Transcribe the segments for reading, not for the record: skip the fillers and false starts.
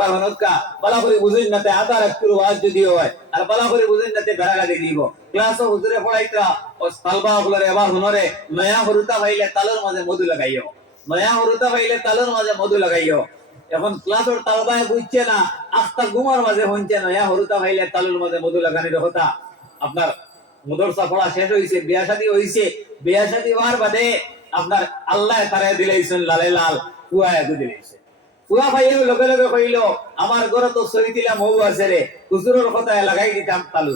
ওয়া হনকা বালা করে বুঝিন না তে আদা রাখতে ওয়াজ যদি হয় আর বালা করে বুঝিন না তে গাড়াগাড়ি দিব ক্লাস হুজুরে পড়াইতা ও তালবা হলরে এবার হনরে নয়া হরুতা ভাইলে তালুর মাঝে মধু লাগাইও নয়া হরুতা ভাইলে তালুর মাঝে মধু লাগাইও এখন ক্লাসের তালবায় বুঝছে না আস্তা গুমার মাঝে হচ্ছে নয়া হরুতা ভাইলে তালুর মাঝে মধু লাগানির কথা আপনার মদরসা পড়া শেষ হইছে বিয়া শাদী হইছে বিয়া শাদী হওয়ার বাদে আপনার আল্লাহ তারে দিলাইছেন লালে লাল কুয়ায় দিলাইছে কুয়া ভাইও লগে লগে কইল আমার ঘরে তো সহিতিলা মৌ আছে রে হুজুরের কথা লাগাই দিতাম তালু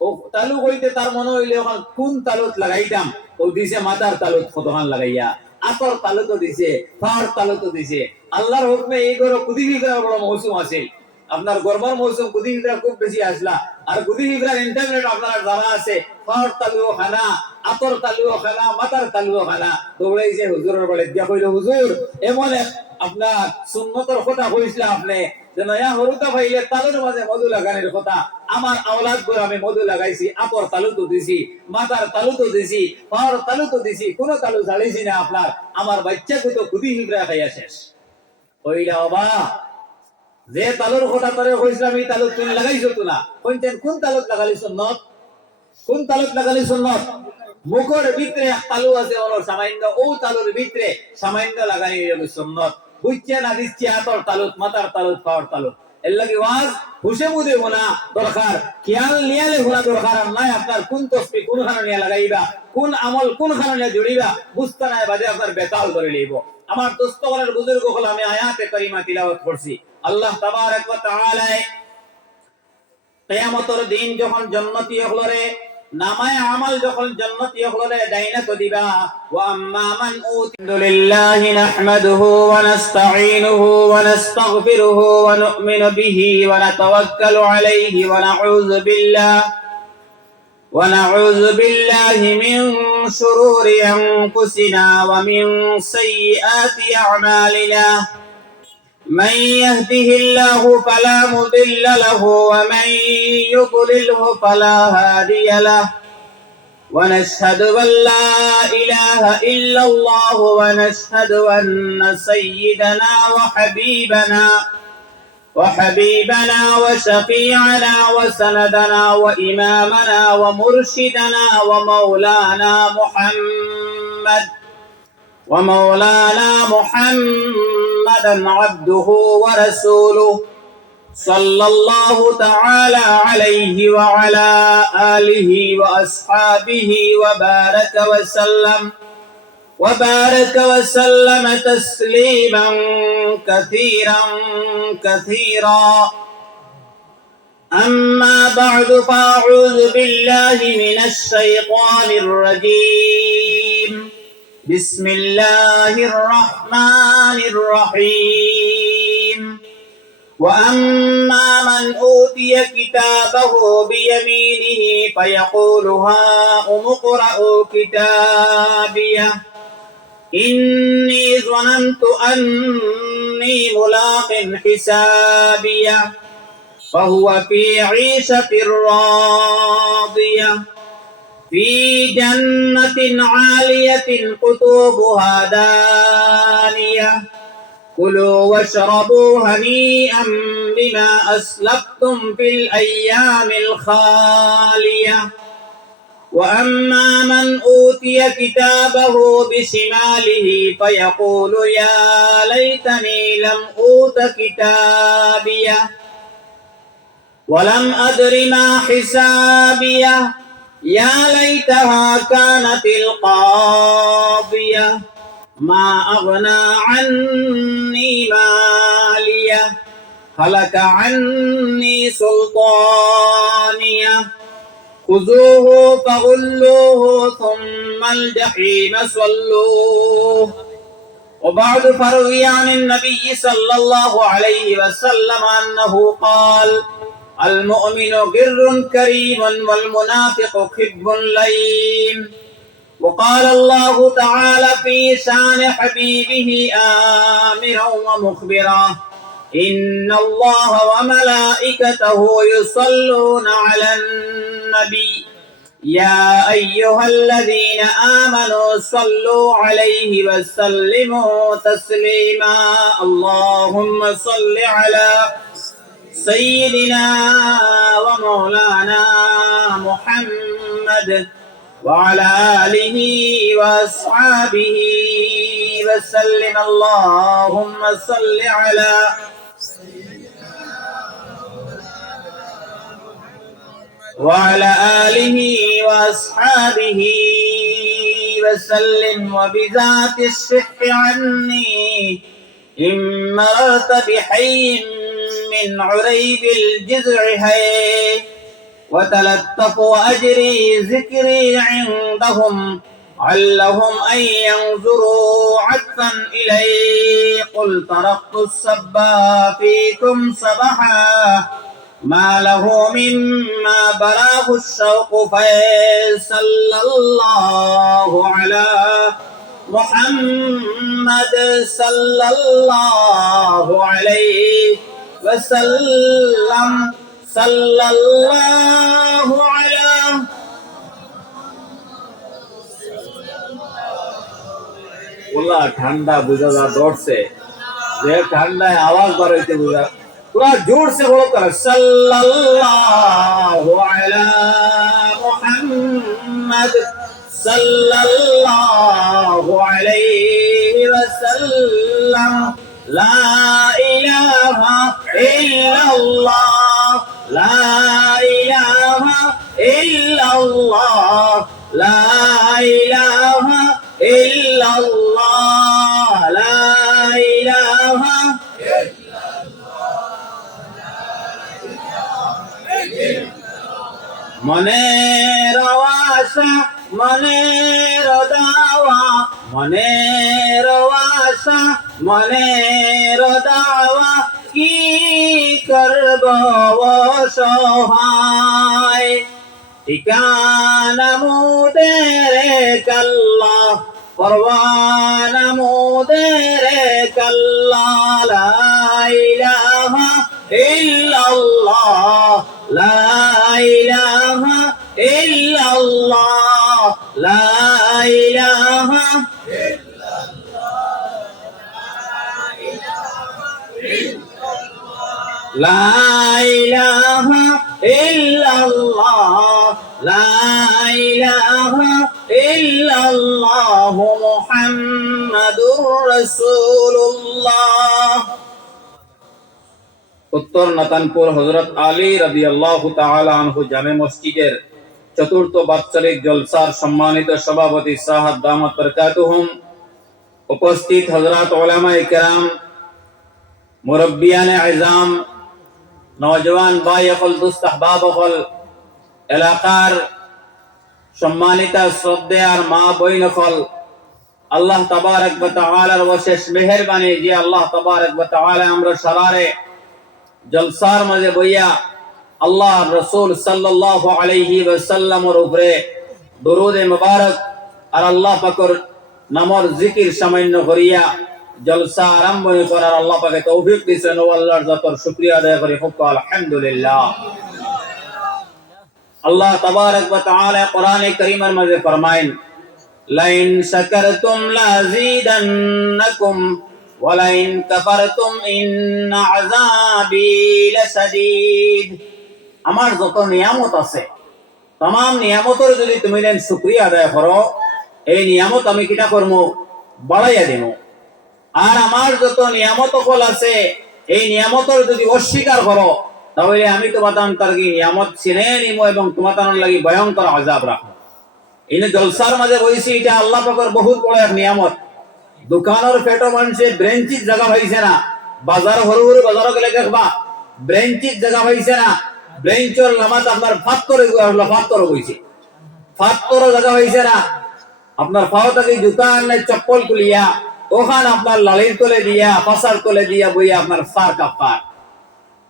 ও তালু কইতে তার মনে হইলো এখন কোন তালুত লাগাইতাম ও দিছে মাথার তালুত কতখান লাগাইয়া আতর তালু তো দিছে ফার তালু তো দিছে আল্লাহর হুকমে এই ঘরে কুদি বিক্রার বড় মৌসুম আছে আপনার গরমের মৌসুম কুদি বিক্রা খুব বেশি আসলা আর কুদি বিক্রার ইন্টারনেট আপনার জানা আছে ফার তালুও খানা আতর তালুও খানা মাথার তালুও খানা দৌড়াইছে হুজুরের বাড়ি দিয়া কইল হুজুর এমন আপনার সুন্নতের কথা কইছিল আপনি যে নয়া হরুতা ভাইলে তালুর মাঝে মধু লাগানোর কথা আমার আওলাদ করে আমি মধু লাগাইছি আপর তালু তো দিছি মাথার তালু তো দিছি পাওয়ার তালু তো দিছি কোনো তালু ঝাড়িছি না আপনার আমার বাচ্চাকে তো খুদি হিবরা খাইয়া শেষ কইলা বাবা যে তালুর কথা তোরে কইছিলাম এই তালু তুমি লাগাইছো তো না কইতেন কোন তালুত লাগালি সুন্নত কোন তালুত লাগালি সুন্নত মুখের ভিতরে তালু আছে ওর সামান্য ও তালুর ভিতরে সামান্য লাগাই সুন্নত বুঝছে না দিচ্ছে আতর তালুত মাথার তালুত পাওয়ার তালুত এর লাগি ওয়াজ হুশে মুদে হোনা দরকার খেয়াল নিয়ালে হোনা দরকার নাই আপনার কোন তসবি কোন খানে নিয়া লাগাইবা কোন আমল কোন খানে নিয়া জুড়িবা বুঝতে নাই বাদে আপনার বেতাল ধরে লইব আমার দোস্তগণের বুজুর্গ হল আমি আয়াতে কারিমা তিলাওয়াত করছি আল্লাহ তাবারক ওয়া তাআলা কিয়ামতের দিন যখন জান্নাতি হলরে নামায় আমাল যখন জান্নাতি হলরে ডাইনা তো দিবা ওয়া আম্মা মান উতিল্লাহি নাহমাদুহু ওয়া নাস্তাঈনুহু ওয়া নাস্তাগফিরুহু ওয়া নু'মিনু বিহি ওয়া নাতাওয়াক্কালু আলাইহি ওয়া নাউযু বিল্লাহি মিন শুরুরি আনফুসিনা ওয়া মিন সাইয়্যাতি আ'মালিনা من يهده الله فلا مضل له ومن يضلله فلا هادي له ونشهد أن لا إله إلا الله ونشهد أن سيدنا وحبيبنا وشفيعنا وسندنا وإمامنا ومرشدنا ومولانا محمدا عبده ورسوله صلى الله تعالى عليه وعلى آله وأصحابه وبارك وسلم تسليما كثيرا أما بعد فأعوذ بالله من الشيطان الرجيم بسم الله الرحمن الرحيم وأما من أوتي كتابه بيمينه فيقول هاؤم اقرءوا كتابيه إني ظننت أني ملاق حسابيه فهو في عيشة راضية في جنة عالية قطوفها دانية كلوا واشربوا هنيئا بما أسلفتم في الأيام الخالية وأما من أوتي كتابه بشماله فيقول يا ليتني لم أوت كتابيه ولم أدر ما حسابيه يا ليتها كانت القاضية ما أغنى عني ماليه هلك عني سلطانيه خذوه فغلوه ثم الجحيم صلوه وبعد فروي عن النبي صلى الله عليه وسلم أنه قال المؤمن غر كريم والمنافق خب لئيم وقال الله تعالى في شان حبيبه آمرا ومخبرا إن الله وملائكته يصلون على النبي يا أيها الذين آمنوا صلوا عليه وسلموا تسليما اللهم صل على سيدنا ومولانا محمد وعلى آله وأصحابه وسلم اللهم صل على وعلى آله وأصحابه وسلم وبذات الصح عني إن مررت بحي من عريب الجزع هي وتلطف وأجري ذكري عندهم علهم أن ينظروا عطفا إلي قل طرقت الصبا فيكم صبحا ما له مما بلاه الشوق فصلى الله على محمد صلى الله عليه وسلم صلى الله على والله ঠান্ডা বুঝা যা দৌড়ছে যে ঠান্ডায় আওয়াজ বার হইতে বুঝা पूरा जोर से बोलो कर सल्लल्लाहु अला मुहम्मद सल्लल्लाहु अलैहि वसल्लम ला इलाहा इल्लल्लाह ला इलाहा इल्लल्लाह ला इलाहा इल्लल्लाह ला इलाहा মনের আশা মনের দাওয়া মনের আশা মনের দাওয়া কি করব সহায় ঠিকানা মুদের কাল্লা পরওয়ানা মুদের কাল্লা লা ইলাহা ইল্লাল্লাহ লা ইলাহা ইল্লাল্লাহ লা ইলাহা লা ইলাহা ইল্লাল্লাহ লা ইলাহা ইল্লাল্লাহ মুহাম্মাদুর রাসূলুল্লাহ উত্তর নাতানপুর হযরত আলী রাদিয়াল্লাহু তাআলা আনহু জামে মসজিদের চতুর্থ বাৎসরিক জলসার সম্মানিত সভাপতি সাহাব দামাত বরকাতুহুম উপস্থিত হযরত উলামায়ে কেরাম মুরব্বিয়ানে আযম নওজওয়ান ভাই সকল দোস্ত আহবাব সকল এলাকার সম্মানিত শ্রদ্ধেয় মা বোন সকল আল্লাহ তাবারক ওয়া তাআলার অশেষ মেহেরবানি যে আল্লাহ তাবারক ওয়া তাআলা আমরা সবারে জলসার মাঝে বইয়া আল্লাহ রাসূল সাল্লাল্লাহু আলাইহি ওয়াসাল্লামের উপরে দরুদ মুবারক আর আল্লাহ পাকের নামের জিকির সামান্য করিয়া জলসা আরম্ভ করার আল্লাহ পাকে তৌফিক দিয়েছেন ও আল্লাহর যতর শুকরিয়া আদায় করি আলহামদুলিল্লাহ আল্লাহ তাবারক ওয়া তাআলা কোরআনে কারীমের মাঝে ফরমায়েন লাইন শাকারতুম লাযীদান্নাকুম ওয়ালাইন কাফারতুম ইন্না আযাবি লাশাদীদ আমার যত নিয়ামত আছে तमाम নিয়ামতের যদি তুমি দেন শুকরিয়া আদায় করো এই নিয়ামত আমি কিটা করব বাড়াইয়া দেব আর আমার যত নিয়ামত সকল আছে এই নিয়ামতের যদি অস্বীকার করো তাহলে আমি তোমাদের তারকি নিয়ামত ছিনে নিব এবং তোমাদের লাগি ভয়ঙ্কর আযাব রাখব ইনে জলসার মাঝে বইছি এটা আল্লাহ পাকের বহুত বড় এক নিয়ামত দোকানের পেটো মানুষে ব্রেঞ্চির জায়গা পাইছে না বাজার হরু হরু বাজার গেলে দেখবা ব্রেঞ্চির জায়গা পাইছে না ব্রেঞ্চর নামাজ আপনার ফাত্তর হইছে ফাত্তর জায়গা পাইছে না আপনার পাও থেকে জুতা আনলে চপ্পল খুলিয়া ওখান আপনার লালির তলে দিয়া পাশার তলে দিয়া বইয়া আপনার সার কাপার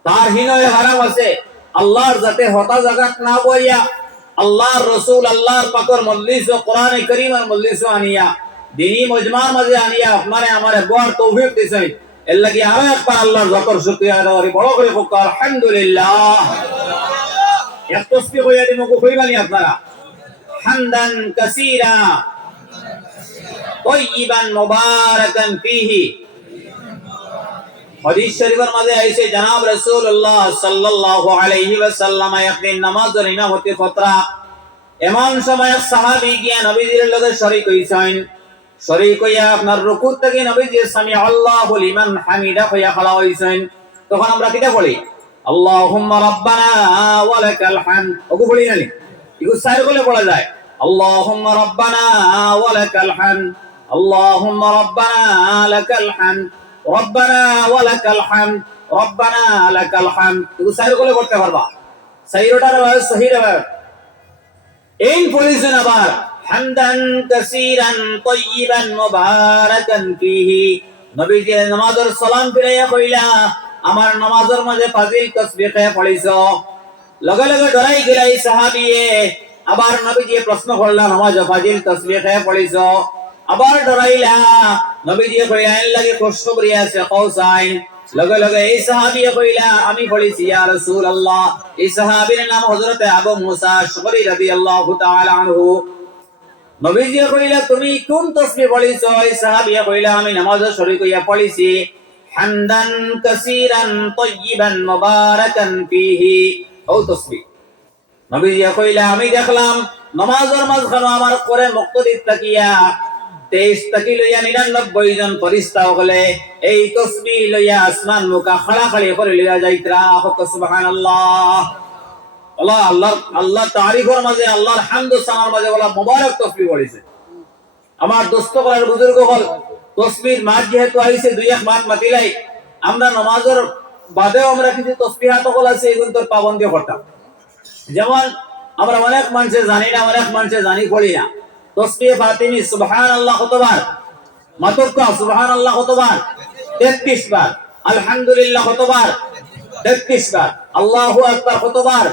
তার হিনয়ে হারাম আছে আল্লাহর যাতে হতা জায়গা না বইয়া আল্লাহর রাসূল আল্লাহর পাকের মজলিস ও কোরআনে কারীমের মজলিস আনিয়া দিনী মজমার মাঝে আনিয়া আপনারে আমারে বড় তৌফিক দিয়েছেন এর লাগি আরো একবার আল্লাহর যতর শুকরিয়া আদায় করি বড় করে আলহামদুলিল্লাহ এক তাসবিহ হইয়া দিমু কইবানি আপনারা হামদান কাসীরা তাইয়িবান মুবারাকান ফীহি। হাদিস শরীফের মধ্যে আইছে জনাব রাসূলুল্লাহ সাল্লাল্লাহু আলাইহি ওয়াসাল্লাম একদিন নামাজের ইমামতি ফতরা এমন সময় সাহাবী গিয়া নবীজির লগে শরীক হইছেন। শরীক হইয়া আপনার রুকু থেকে নবীজি সামি আল্লাহু লিমান হামিদা হইয়া খাড়া হইছেন। তখন আমরা কিটা বলি? আল্লাহুম্মা রাব্বানা ওয়া লাকাল হামদ। ওগো বলি না নি ইগো সাইর বলে বলা যায় আল্লাহুম্মা রাব্বানা ওয়া লাকাল হামদ, আল্লাহুম্মা রাব্বানা লাকাল হামদ, রব্বানা ওয়া লাকাল হামদ, রব্বানা লাকাল হামদ। ইগো সাইর বলে করতে পারবা। সাইরটার ওয়াজ সহিহ রে এই পজিশন আবার হামদান কাসীরান তাইয়িবান মুবারাকান ফীহি। নবীজি নামাজের সালাম ফিরাইয়া কইলা আমার নামাজের মাঝে ফাজিল তাসবিহ পড়িছো। লগে লগে ডরাই গেলাই সাহাবীয়ে। আবার নবীজি প্রশ্ন করলা নামাজে ফাজিল তাসবিহ পড়িছো? আবার ডরাইলা। নবীজি কইলা এর লাগি খুশখবরি আছে কওসাইন। লগে লগে এই সাহাবী কইলা আমি পড়িছি ইয়া রাসূলুল্লাহ। এই সাহাবীর নাম হযরত আবু মুসা আশআরী রাদিয়াল্লাহু তাআলা আনহু। নবীজি কইলা তুমি কোন তাসবিহ পড়িছো? এই সাহাবী কইলা আমি নামাজে শরীক হইয়া পড়িছি হামদান কাসীরান তাইয়িবান মুবারাকান ফীহি। ও তাসবিহ। নবীজি কইলা আমি দেখলাম নামাজের মাঝখানে আমার করে মুক্তদি তাকিয়া 23 তাকি লইয়া 99 জন ফেরেশতা হলে এই তাসবিহ লইয়া আসমান মুকা খাড়াখাড়ি করে লইয়া যাইতরা। সুবহানাল্লাহ। আল্লাহ আল্লাহ আল্লাহ তারিফের মাঝে আল্লাহর হামদ ও সানার মাঝে বলা মুবারক তাসবিহ পড়িছে। আমার দোস্ত করার বুজুর্গ হল তাসবিহর মাস যেহেতু আইছে দুই এক মাস মাতিলাই আমরা নামাজের বাদেও আমরা কিছু তাসবিহাত হল আছে এগুলো তোর পাবন্দি করতাম। যেমন আমরা অনেক মানুষে জানি না, অনেক মানুষে জানি পড়ি না। তাসবিহ ফাতিমি সুবহানাল্লাহ কতবার? মাতকা সুবহানাল্লাহ কতবার? 33 বার। আলহামদুলিল্লাহ কতবার? 33 বার। আল্লাহু আকবার কতবার?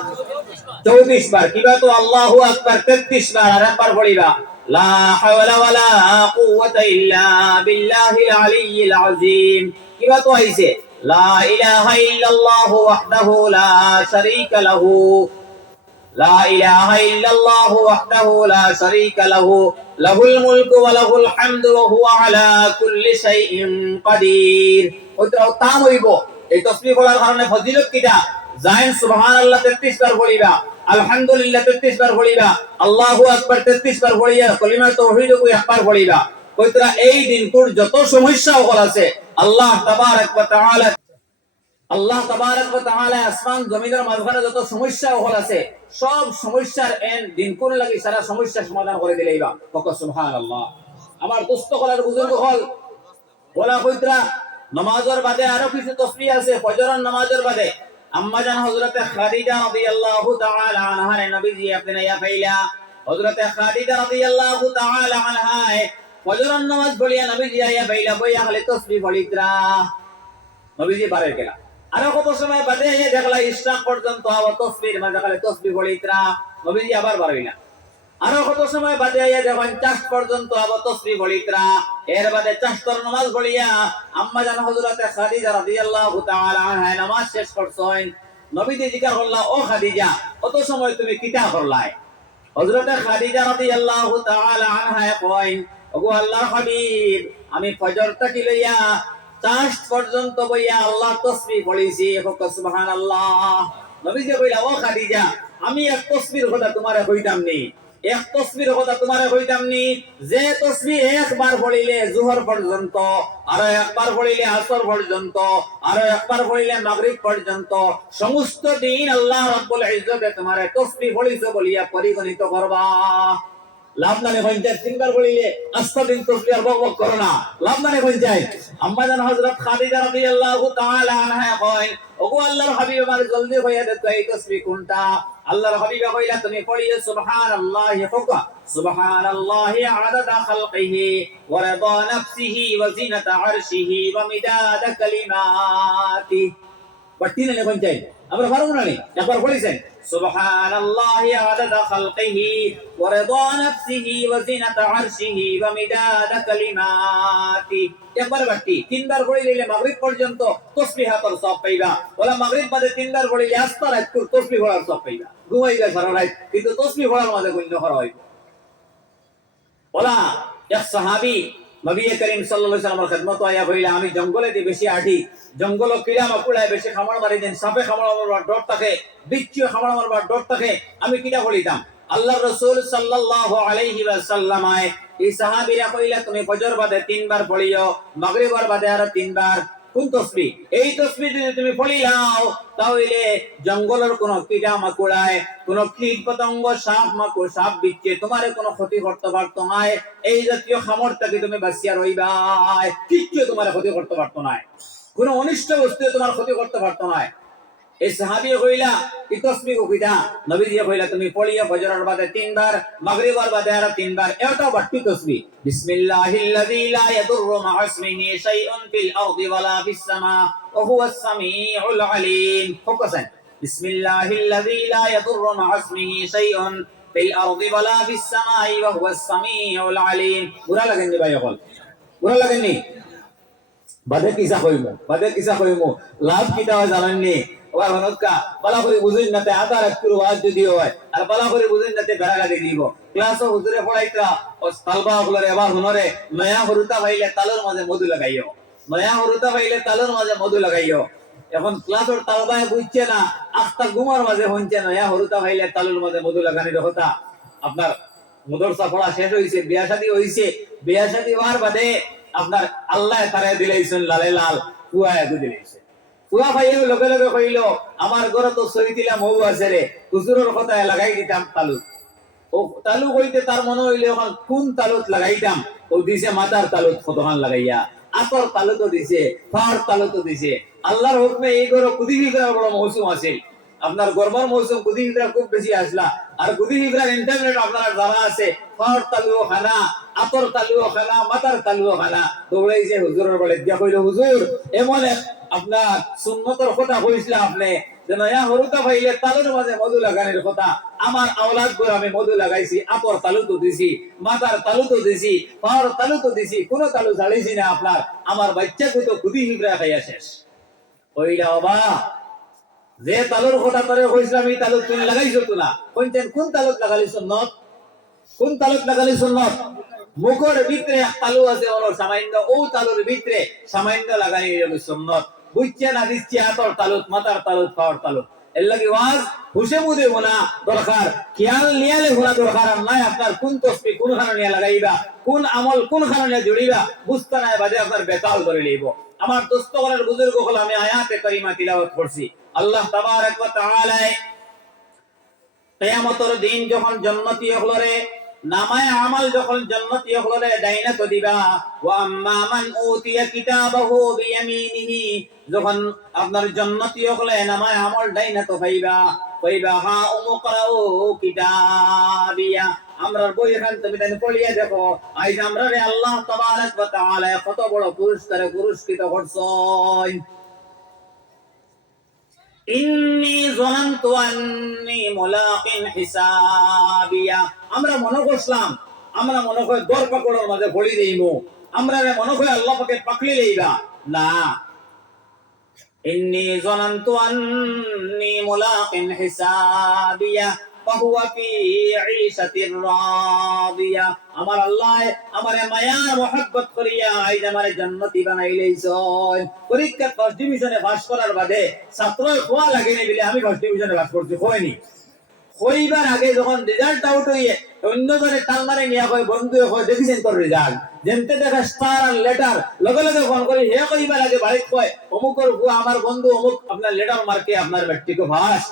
24 বার। কিবা তো আল্লাহু আকবার 33 বার আর একবার পড়িবা লা হাওলা ওয়ালা কুওয়াতা ইল্লা বিল্লাহিল আলিয়্যিল আযীম। কিবা তো আইছে লা ইলাহা ইল্লাল্লাহু ওয়াহদাহু লা শারীকা লাহু, لا إله إلا الله وحده لا شريك له له الملك وله الحمد وهو على كل شيء قدير। ওইটাও তাম হইব। এই তাসবিহ পড়ার কারণে ফজিলত কিটা? জাইন সুবহানাল্লাহ 33 বার পড়িবা, আলহামদুলিল্লাহ 33 বার পড়িবা, আল্লাহু আকবার 33 বার পড়িয়া কলিমা তাওহীদ কই একবার পড়িবা। কইতরা এই দিন কোর যত সমস্যা হল আছে আল্লাহ তাবারক ওয়া তাআলা আল্লাহ তাবারক ওয়া তাআলা আসমান জমিনের মাঝখানে যত সমস্যা হল আছে সব সমস্যার এন দিন কোন লাগি সারা সমস্যা সমাধান করে দিলেইবা। সুবহানাল্লাহ। আমার দোস্ত কলার বুজুর্গ হল ওলা কইতরা নামাজের বাদে আরো কিছু তাসবিহ আছে ফজরের নামাজের বাদে। আম্মা জান হযরত খাদিজা রাদিয়াল্লাহু তাআলা আনহা নবীজি আপনি ইয়া ফাইলা হযরত খাদিজা রাদিয়াল্লাহু তাআলা আনহা ফজরের নামাজ পড়িয়া নবীজি ইয়া ফাইলা বইয়া হলে তাসবিহ পড়িতরা। নবীজি বারে গেলা আরো কত সময় বাদে দেখলা ইশরাক পর্যন্ত আবার তাসবিহর মাঝে খালি তাসবিহ পড়িতরা। নবীজি আবার বারইলা আরো কত সময় বাদে আইয়া যখন ৪ পর্যন্ত আবার তাসবিহ পড়িতরা। এর বাদে ৪ নামাজ পড়িয়া আম্মা জান হযরত খাদিজা রাদিয়াল্লাহু তাআলা আনহা নামাজ শেষ করছেন। নবীজি জিজ্ঞাসা করলা ও খাদিজা কত সময় তুমি কিতা করলাই? হযরত খাদিজা রাদিয়াল্লাহু তাআলা আনহা কইন ওগো আল্লাহর হাবিব আমি ফজর থেকে লইয়া ৪ পর্যন্ত বইয়া আল্লাহ তাসবিহ পড়িছি। সুবহানাল্লাহ। নবীজি কইলা ও খাদিজা আমি এক তাসবিহর কথা তোমারে কইতাম নি, এক তাসবিহর কথা তোমারে কইতাম নি যে তাসবিহ একবার পড়িলে যোহর পর্যন্ত, আর একবার পড়িলে আসর পর্যন্ত, আর একবার পড়িলে মাগরিব পর্যন্ত সমস্ত দিন আল্লাহ রাব্বুল ইজ্জতে তোমারে তাসবিহ পড়িছো বলিয়া পরিগণিত করবা। লাভ মানে পঞ্চায়েত 3 বার পড়িলে আস্তাদিন তাসবিহ আর বক বক করো না, লাভ মানে পঞ্চায়েত। আম্মা জান হযরত খাদিজা রাদিয়াল্লাহু তাআলা আনহা কয় ওগো আল্লাহর হাবিব আমার জলদি হইয়া দে এই তাসবিহ কোনটা? আল্লাহর হাবিব কইলা তুমি পড়িও সুবহানাল্লাহি ফাকা সুবহানাল্লাহি আদাদা খালকিহি ওয়া রিদা নাফসিহি ওয়া জিনাতা আরশিহি ওয়া মিদাদা কালিমাতি। বাটিনে নে পঞ্চায়েত আমরা পারবো না নি একবার পড়িছেন সুবহানাল্লাহি আদাদা খালকিহি ওয়া রিদা নাফসিহি ওয়া জিনাতা আরশিহি ওয়া মিদাদা কালিমাতি। একবার বাটি 3 বার পড়িলে মাগরিব পর্যন্ত তাসবিহাতর সওয়াব পাইবা। ওলা মাগরিব বাদে 3 বার পড়িলে আস্তা রাত তাসবিহ পড়ার সওয়াব পাইবা। ঘুমাইবা সারা রাত কিন্তু তাসবিহ পড়ার মাঝে গুণ করা হইব। ওলা এক সাহাবী নবী করিম সাল্লাল্লাহু আলাইহি ওয়াসাল্লামের খিদমত আয়া কইলা আমি জঙ্গলে দি বেশি আঠি জঙ্গল কিরা মাকুড়ায় বেশি খামার মারি দেন সাপে খামার মারবার ডর থাকে বিচ্ছু খামার মারবার ডর থাকে আমি কিটা বলিতাম আল্লাহর রাসূল সাল্লাল্লাহু আলাইহি ওয়াসাল্লাম এই সাহাবীরা কইলা তুমি ফজর বাদে 3 বার পড়িও মাগরিবের বাদে আর 3 বার কোন তসবিহ এই তসবিহ যদি তুমি পড়িলাও তাহলে জঙ্গলের কোন কীটা মাকুড়ায় কোন কীট পতঙ্গ সাপ মাকুড় সাপ বিচ্ছে তোমার কোনো ক্ষতি করতে পারতো না এই জাতীয় খামর থেকে তুমি বাঁচিয়া রইবা কিচ্ছু তোমার ক্ষতি করতে পারতো না কোন অনিষ্ট বস্তু তোমার ক্ষতি করতে পারতো না এই সাহাবী কইলা কি তসবিহ কইতা নবী দিয়ে কইলা তুমি পড়িয়া ফজরের বাদে 3 বার মাগরিবের বাদে আর 3 বার এটা বাড়তি তসবিহ বিসমিল্লাহিল্লাযী লা ইয়াদুররু মা'a ইসমিহি শাইউন ফিল আরদি ওয়ালা ফিস সামা ওয়া হুয়াস সামিউল আলীম ফোকাসেন বিসমিল্লাহিল্লাযী লা ইয়াদুররু মা'a ইসমিহি শাইউন ফিল আরদি ওয়ালা ফিস সামাই ওয়া হুয়াস সামিউল আলীম বুরা লাগেনি ভাই এখন বুরা লাগেনি বাদে কিসা কইমু লাভ কিটা জানেননি ওয়া হনকা বালা করে বুঝিন না তে আদা রাখতুর ওয়াজ যদি হয় আর বালা করে বুঝিন না তে বেড়া লাগি দিব ক্লাস হুজুরে পড়াইতা ও তালবা গুলারে এবার হুনরে নয়া হরুতা ভাইলে তালুর মাঝে মধু লাগাইও নয়া হরুতা ভাইলে তালুর মাঝে মধু লাগাইও এখন ক্লাসের তালবায় বুঝছে না আস্তা গুমার মাঝে হচ্ছে নয়া হরুতা ভাইলে তালুর মাঝে মধু লাগানির কথা আপনার মদরসা পড়া শেষ হইছে বিয়া শাদী হওয়ার বাদে আপনার আল্লাহ তারে দিলাইছেন লালে লাল কুয়ায় দিলাইছে কুয়া ভাইও লগে লগে কইলো আমার ঘরে তো সই দিলাম হউ আছে রে হুজুরের কথায় লাগাই দিতাম তালু ও তালু কইতে তার মনে হইলো এখন কোন তালুত লাগাইতাম ও দিছে মাথার তালুত কতখান লাগাইয়া আতর তালু তো দিছে ফার তালু তো দিছে আল্লাহর হুকমে এই ঘরে কুদি বিকরার বড় মৌসুম আছে আপনার গরমের মৌসুম কুদি বিকরা খুব বেশি আসলা আর কুদি বিকরার ইন্টারনেট আপনার জানা আছে ফার তালুও খানা আতর তালুও খানা মাথার তালুও খানা দৌড়াইছে হুজুরের বলে দিয়া কইলো হুজুর এমন আপনার সুন্নতর কথা কইছিলা আপনি যে নয়া হরুতা ভাইলে তালুর মাঝে মধু লাগানোর কথা আমার আওলাদ করে আমি মধু লাগাইছি আপর তালু তো দিছি মাথার তালু তো দিছি পাওয়ার তালু তো দিছি কোন তালু ঝাড়িছি না আপনার আমার বাচ্চাকে তো খুদি হিবরা খাইয়া শেষ কইলা বাবা যে তালুর কথা তোরে কইছিলাম এই তালু তুমি লাগাইছো তো না কইতেন কোন তালুত লাগালি সুন্নত কোন তালুত লাগালি সুন্নত মুখের ভিতরে তালু আছে ওর সামান্য ও তালুর ভিতরে সামান্য লাগাই হলো সুন্নত বুঝছে না দিচ্ছে আতর তালুত মাথার তালুত পাওয়ার তালুত এর লাগি ওয়াজ হুশে মুদে গোনা দরকার খেয়াল নিয়ালে গোনা দরকার নাই আপনার কোন তসবিহ কোন খানে নিয়া লাগাইবা কোন আমল কোন খানে নিয়া জুড়িবা বুঝতে নাই বাদে আপনার বেতাল ধরে লইব আমার দোস্তগণের বুজুর্গ হল আমি আয়াতে কারিমা তিলাওয়াত করছি আল্লাহ তাবারক ওয়া তাআলা কিয়ামতের দিন যখন জান্নাতি হলরে নামায় আমাল যখন জান্নাতি হলরে ডাইনা তো দিবা ওয়া আম্মা মান উতিয়া কিতাবাহু বিয়ামিনিহি যখন আপনার জান্নাতি হলে নামায় আমল ডাইনা তো পাইবা কইবা হা উমকরাউ কিতাবিয়া আমরার বই এখান তুমি দেন পড়িয়া দেখো আইজ আমরা রে আল্লাহ তাবারক ওয়া তাআলা কত বড় পুরস্কারে পুরস্কৃত করছেন ইন্নী যানানতু আন্নী মুলাকিন হিসাবিয়া আমরা মনে করলাম আমরা মনে করি দর পাকড়ের মাঝে পড়ি দেইমু আমরা মনে করি আল্লাহ পাকে পাকলি লইবা না ইন্নী যানানতু আন্নী মুলাকিন হিসাবিয়া ফাহুয়া ফি ঈশাতির রাদিয়া আমার আল্লাহ আমারে মায়া মোহাব্বত করিয়া আইজ আমারে জান্নাতি বানাইলেইছেন পরীক্ষা ফার্স্ট ডিভিশনে পাস করার বাদে ছাত্র খোয়া লাগেনি বলে আমি ফার্স্ট ডিভিশনে পাস করছি হয়নি হইবার আগে যখন রেজাল্ট আউট হইয়ে অন্যজনে টালমারে নিয়া কই বন্ধু কই দেখিছেন তোর রেজাল্ট যেনতে দেখা স্টার আর লেটার লগে লগে ফোন করি হে কইবার আগে বাড়ি কয় অমুকর বুয়া আমার বন্ধু অমুক আপনার লেটার মার্কে আপনার ব্যক্তিকে ভাস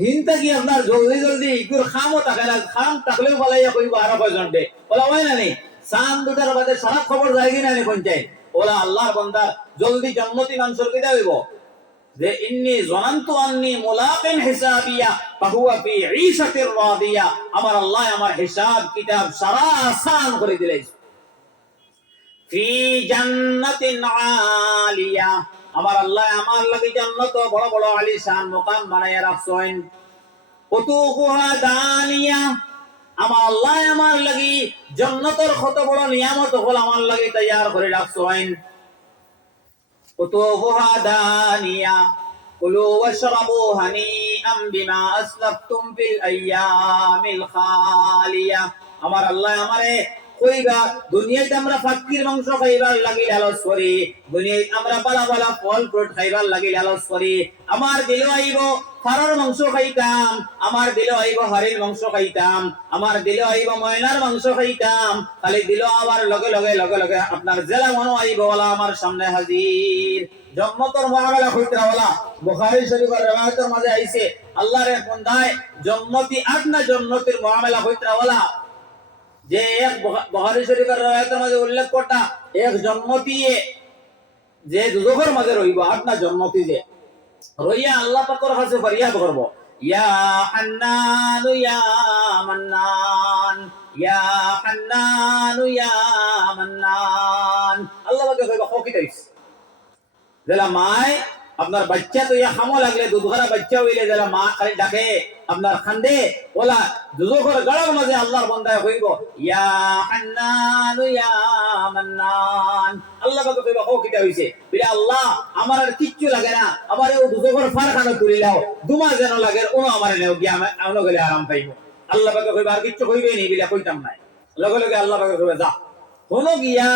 হিনতা কি আপনার জলদি জলদি ইকুর খামও থাকে না খাম থাকলেও বলাইয়া কইব আরো কয়জন দে বলা হয় না নি সান দুটার বাদে সারা খবর যায় কি না নি পঞ্চায়েত ওলা আল্লাহর বান্দা জলদি জান্নাতি মানুষের কি দেব যে ইন্নী যানানতু আন্নী মুলাকিন হিসাবিয়া ফাহুয়া ফি ঈশাতির রাদিয়া আমার আল্লাহ আমার হিসাব কিতাব সারা আসান করে দিলেন ফি জান্নাতিন আলিয়া আমার আল্লাহ আমার লাগি জান্নাত বড় বড় আলিশান মুকাম বানায়া রাখছেন কুতুফুহা দানিয়া আমার আল্লাহ আমার লাগি জান্নাতের কত বড় নিয়ামত হল আমার লাগি তৈয়ার করে রাখছেন কুতুফুহা দানিয়া কুলু ওয়াশরাবু হানিআম বিমা আসলাফতুম ফিল আইয়ামিল খালিয়া আমার আল্লাহ আমারে কইবা দুনিয়াতে আমরা ফাকির মাংস খাইবার লাগি লালচ করি, দুনিয়াতে আমরা পালা পালা ফল ফ্রুট খাইবার লাগি লালচ করি। আমার দিলে আইব ফারর মাংস খাইতাম, আমার দিলে আইব হরিণ মাংস খাইতাম, আমার দিলে আইব ময়নার মাংস খাইতাম। খালি দিল আবার লগে লগে লগে লগে আপনার জেলা মনো আইব ওলা আমার সামনে হাজির। জন্নতর মুআমালা কইতরা ওলা বুখারী শরীফের riwayatর মাঝে আইছে, আল্লাহর এক বান্দায় জন্নতি আদনা জন্নতির মুআমালা কইতরা ওলা যে এক বুখারী শরীফের riwayatর মাঝে উল্লেখ করতা এক জন্নতি যে দুজখের মাঝে রইব আদনা জন্নতি যে রইয়া আল্লাহ পাকের কাছে ফরিয়াদ করব, ইয়া হান্নান ইয়া মান্নান, ইয়া হান্নান ইয়া মান্নান। আল্লাহ পাকে কইবা কি তাইস যেলা মায় আপনার বাচ্চা তো ইয়া খামো লাগলে দুধঘরা বাচ্চা হইলে যেলা মা খালি ডাকে আপনার খান্দে ওলা দুজখের গলার মাঝে আল্লাহর বান্দায় কইব ইয়া হান্নান ইয়া মান্নান। আল্লাহ পাকে কইবা কি হইছে বিলে আল্লাহ আমার আর কিচ্ছু লাগে না, আমার এই দুজখের ফারখানা তুলি লাও দুমা যেন লাগে ওনো আমার নেও গিয়া আমরা গেলে আরাম পাইবো। আল্লাহ পাকে কইবা আর কিচ্ছু কইবে নি বিলে কইতাম নাই, লগে লগে আল্লাহ পাকে কইবা যা হনো গিয়া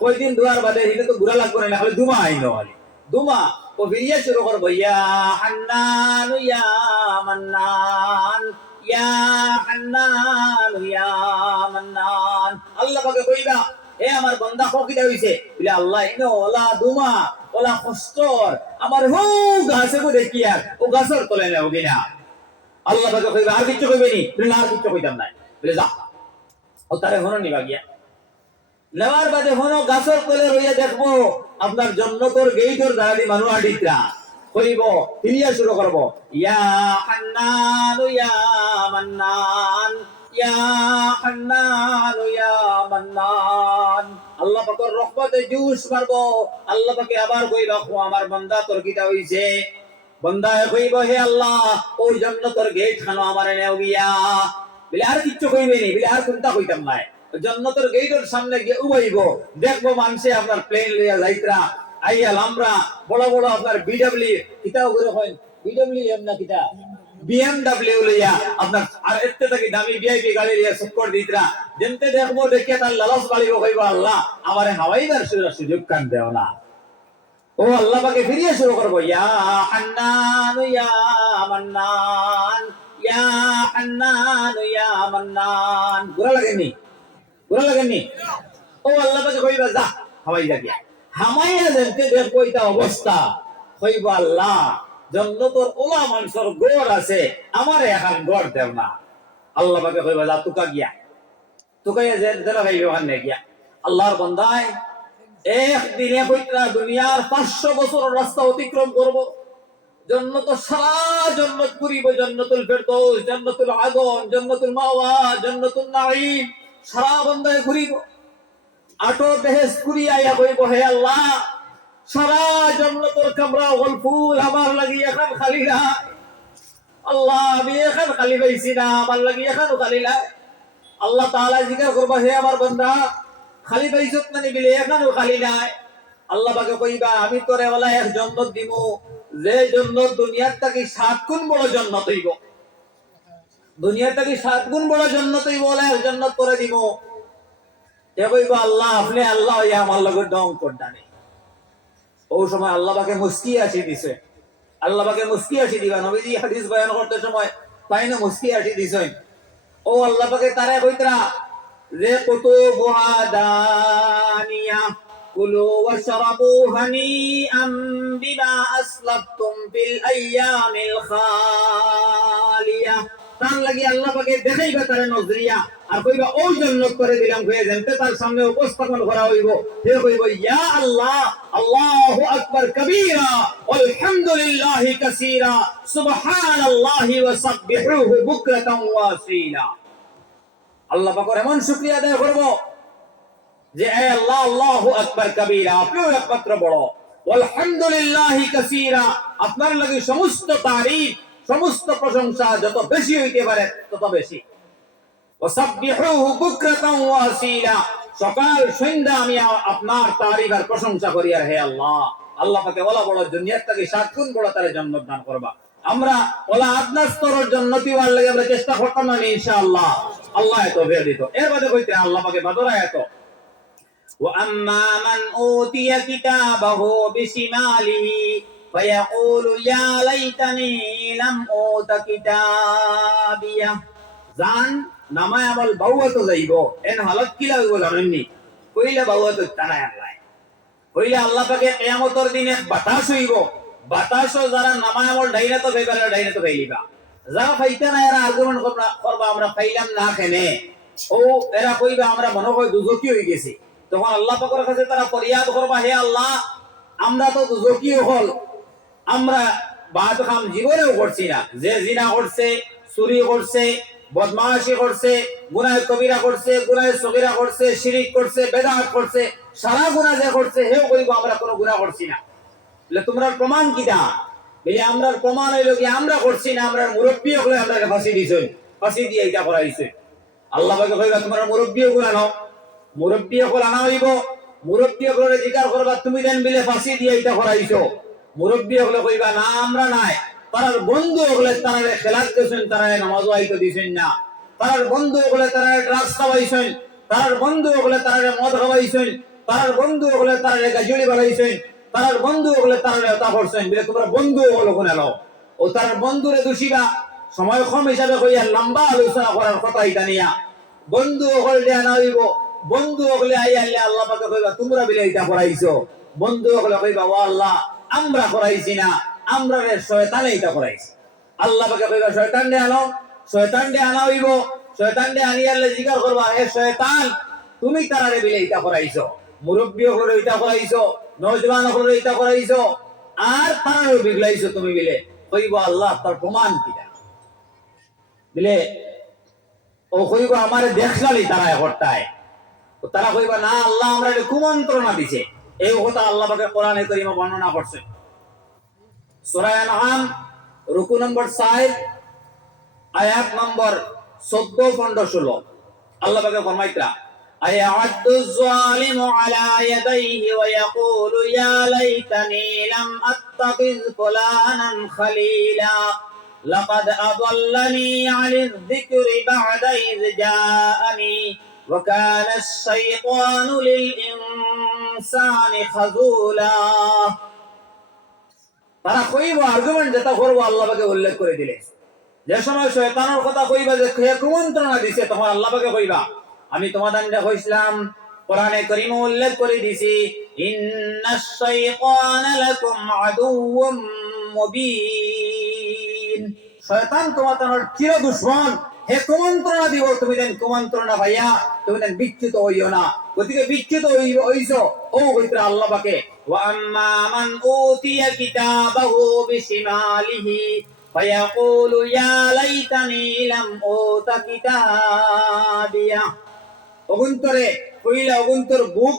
কয়দিন দুয়ার বাদে হিলে তো বুড়া লাগবে না, খালি দুমা আইনো খালি দুমা ও ফিরিয়া শুরু করবো ইয়া হান্নান ইয়া মান্নান, ইয়া হান্নান ইয়া মান্নান। আল্লাহ পাকে কইবা এ আমার বান্দা কিটা হইছে বলে আল্লাহ ইনো ওলা দুমা ওলা কষ্টর আমার হো গাছে কো দেখি আর ও গাছের তলে নেও গিনা। আল্লাহ পাকে কইবা আর কিচ্ছু কইবে নি বলে আর কিচ্ছু কইতাম নাই বলে যা ও তারে হনো নিবা গিয়া নেওয়ার বাদে হনো গাছের তলে রইয়া দেখবো আপনার জন্নতর গেইটর দাঁড়ালি মানুষ আডিতরা কইব ফিরিয়া শুরু করব ইয়া হান্নান ইয়া মান্নান, ইয়া হান্নান ইয়া মান্নান। আল্লাহ পাকের রহমতে জুস মারবো, আল্লাহ পাকে আবার কইবা আমার বান্দা তোর কিটা হইছে, বান্দায় কইব হে আল্লাহ ওই জান্নাতের গেট খানো আমারে নেও গিয়া বলে আর কিচ্ছু কইবে নি বলে আর কোনটা কইতাম নাই। জান্নাতের গেটের সামনে গিয়ে উবাইব দেখবো মানুষে আপনার প্লেন লইয়া যাইতরা আইয়াল আমরা বড় বড় আপনার বিডব্লিউ কিতাও করে হয় বিডব্লিউ না কিতা বিএমডব্লিউ লইয়া আপনার আর এতে থেকে দামি ভিআইপি গাড়ি লইয়া সুকর দিতরা যেনতে দেখবো দেখে তার লালস বাড়িব কইব আল্লাহ আমারে হাওয়াইবার সুযোগ কান দেও না। ও আল্লাহ পাকে ফিরিয়ে শুরু করবো ইয়া হান্নান ইয়া মান্নান, ইয়া হান্নান ইয়া মান্নান। গোরা লাগেনি গোরা লাগেনি ও আল্লাহ পাকে কইবা যা হাওয়াই যা গিয়া হামাইয়া যেতে দেখবো এটা অবস্থা কইব আল্লাহ জন্নতর ওলা মানুষের গড় আছে আমারে এখন গড় দেও না। আল্লাহ পাকে কইবা যা তুকা গিয়া তুকাইয়া যে দেলা ভাই ওখানে গিয়া আল্লাহর বান্দায় একদিনে কইতরা দুনিয়ার 500 বছর রাস্তা অতিক্রম করব, জান্নাত সারা জান্নাত ঘুরিব, জান্নাতুল ফেরদৌস, জান্নাতুল আদন, জান্নাতুল মাওয়া, জান্নাতুল নাঈম সারা বান্দায় ঘুরিব। আটো বেহেশত ঘুরি আইয়া কইব হে আল্লাহ সারা জান্নাতুল কামরা ওয়াল ফুল আমার লাগি এখন খালি না, আল্লাহ আমি এখন খালি পাইছি না, আমার লাগি এখনো খালি না। আল্লাহ তাআলা জিকির করবা হে আমার বান্দা খালি পাইছত না নিবিলে এখনো খালি নাই। আল্লাহ পাকে কইবা আমি তোরে ওলা এক জান্নাত দিমু যে জান্নাত দুনিয়ার থেকে 7 গুণ বড় জান্নাত হইব, দুনিয়ার থেকে 7 গুণ বড় জান্নাত হইব ওলা এক জান্নাত করে দিমু। এ কইবা আল্লাহ আপনি আল্লাহ ইয়া আমার লগে ডং করদানি। ও সময় আল্লাহ পাকে মুস্কি আসি দিছে, আল্লাহ পাকে মুস্কি আসি দিবা নবীজি হাদিস বয়ান করতে সময় তাইনো মুস্কি আসি দিছেন। ও আল্লাহ পাকে তারে কইতরা যে কুতুবুহা দানিয়া কুলু ওয়াশরাবু হানিআম বিমা আসলাফতুম ফিল আইয়ামিল খালিয়া। তার লাগি আল্লাহ পাকে দেখাইবা তারে নজরিয়া আর কইবা ওই জান্নাত করে দিলাম হয়ে যেতে তার সামনে উপস্থাপন করা হইব। হে কইব ইয়া আল্লাহ আল্লাহু আকবার কবীরা আলহামদুলিল্লাহি কাসীরা সুবহানাল্লাহি ওয়া সাব্বিহুহু বুকরাতান ওয়া আসীলা। আল্লাহ পাকের এমন শুকরিয়া আদায় করব যে হে আল্লাহ আল্লাহু আকবার কবীরা আপনিও একমাত্র বড়, আলহামদুলিল্লাহি কাসীরা আপনার লাগি সমস্ত তারিফ সমস্ত প্রশংসা যত বেশি হইতে পারে তত বেশি। ওয়াসাব্বিহুহু বুকরাতান ওয়া আসীলা সকাল সন্ধ্যা আমি আপনার তারিফ আর প্রশংসা করি। আর হে আল্লাহ আল্লাহ পাকে ওলা বড় দুনিয়ার থেকে 7 গুণ বড় তারে জান্নাত দান করবা। আমরা ওলা আদনা স্তরের জান্নাতি হওয়ার লাগি আমরা চেষ্টা করতাম না ইনশাআল্লাহ। আল্লাহ এত ফের দিত। এর বাদে কইতে আল্লাহ পাকে বাদরা এত وأما من أوتي كتابه بشماله فيقول يا ليتني لم أوت كتابيه জান নামায় আমল বাউয়াত যাইব এন হালত কিলা হইব জানেননি কইলে বাউয়াত তানায় আল্লাহ কইলে আল্লাহ পাকে কিয়ামতের দিনে বাতাস হইব বাতাস যারা নামায় আমল ডাইনা তো বেকারে ডাইনা তো গাইলিবা যারা ফাইতা না এরা আর্গুমেন্ট করবা আমরা ফাইলাম না কেনে ও এরা কইবা আমরা মনে হয় দুজকি হই গেছি তখন আল্লাহ পাকের কাছে তারা ফরিয়াদ করবা হে আল্লাহ আমরা তো দুজকি হল আমরা বাদ কাম জীবনেও করছি না যে জিনা করছে চুরি করছে বদমাশি করছে গুনাহ কবিরা করছে গুনাহ সগীরা করছে শিরিক করছে বেদাত করছে সারা গুনাহ যে করছে হেও কইব আমরা কোনো গুনাহ করছি না বলে তোমরা প্রমাণ কিটা বলে আমরা প্রমাণ হইলো কি আমরা করছি না আমরা মুরব্বি হলে আমরা ফাঁসি দিছই ফাঁসি দিয়ে এটা করাইছে আল্লাহ পাকে কইবা তোমরা মুরব্বিও গুনাহ নাও মুরব্বি হল আনা হইব মুরব্বি হলে জিকার করবা তুমি দেন বিলে ফাঁসি দিয়ে এটা করাইছো মুরব্বি হলে কইবা না আমরা নাই তার বন্ধু হলে তারা খেলাত দিয়েছেন তারা নামাজ আইতে দিছেন না তার বন্ধু হলে তারা ড্রাগস খাওয়াইছেন তার বন্ধু হলে তারা মদ খাওয়াইছেন তার বন্ধু হলে তারা গাজুলি বানাইছেন তার বন্ধু হলে তারা তা করছেন বলে তোমরা বন্ধু হলো কোন এলো ও তার বন্ধুরে দোষীরা সময় কম হিসাবে কইয়া লম্বা আলোচনা করার কথা এটা নিয়া বন্ধু হলে আনা হইব বন্ধু হলে আই আল্লাহ আল্লাহ পাকে কইবা তোমরা বিলে এটা করাইছো বন্ধু হলে কইবা ও আল্লাহ আমরা করাইছি না আমরা রে শয়তানে এটা করাইছে আল্লাহ পাকে কইবা শয়তান দে আনা হইব শয়তান দে আনি আল্লাহ জিকির করবা হে শয়তান তুমি তারারে বিলে এটা করাইছো মুরব্বি হলে এটা করাইছো নওজওয়ান হলে এটা করাইছো আর তারারে বিগলাইছো তুমি বিলে কইবা আল্লাহ তার প্রমাণ কিটা বিলে ও কইবা আমারে দেখছালি তারা হটায় তারা কইবা না আল্লাহ আমরা কুমন্ত্রণা দিছে এই কথা আল্লাহ পাকে কোরআনে কারীমে বর্ণনা করছে সূরা আনআম রুকু নম্বর 6 আয়াত নম্বর 14 15 16 আল্লাহ পাকে ফরমাইতা আয়া'আদু যালিমু আলা ইয়াদাইহি ওয়া ইয়াকুলু ইয়া লাইতানি লাম আত্তাখিয ফুলানান খলিলা লাকাদ আদাল্লানি আনিয যিকরি বা'দা ইয জাআনি وكان الشيطان للإنسان خذولا তারা কইব আর্গুমেন্ট যেটা করব আল্লাহ পাকে উল্লেখ করে দিলে যে সময় শয়তানের কথা কইবা যে কে কুমন্ত্রণা দিছে তখন আল্লাহ পাকে কইবা আমি তোমাদের কইছিলাম কোরআনে কারীমে উল্লেখ করে দিছি ইন্নাশ শাইতানা লাকুম আদুউম মুবিন শয়তান তোমাদের চির দুশমন হে কুমন্ত্রণা দিব তুমি দেন কুমন্ত্রণা ভাইয়া তুমি দেন বিচ্যুত হইও না গতিকে বিচ্যুত হইছো ও কইতে আল্লাহ পাকে ওয়া আম্মা মান উতিয়া কিতাবাহু বিশিমালিহি ফায়াকুলু ইয়া লাইতানি লাম উতা কিতাবিয়া অগুন্তরে কইলা অগুন্তর বুক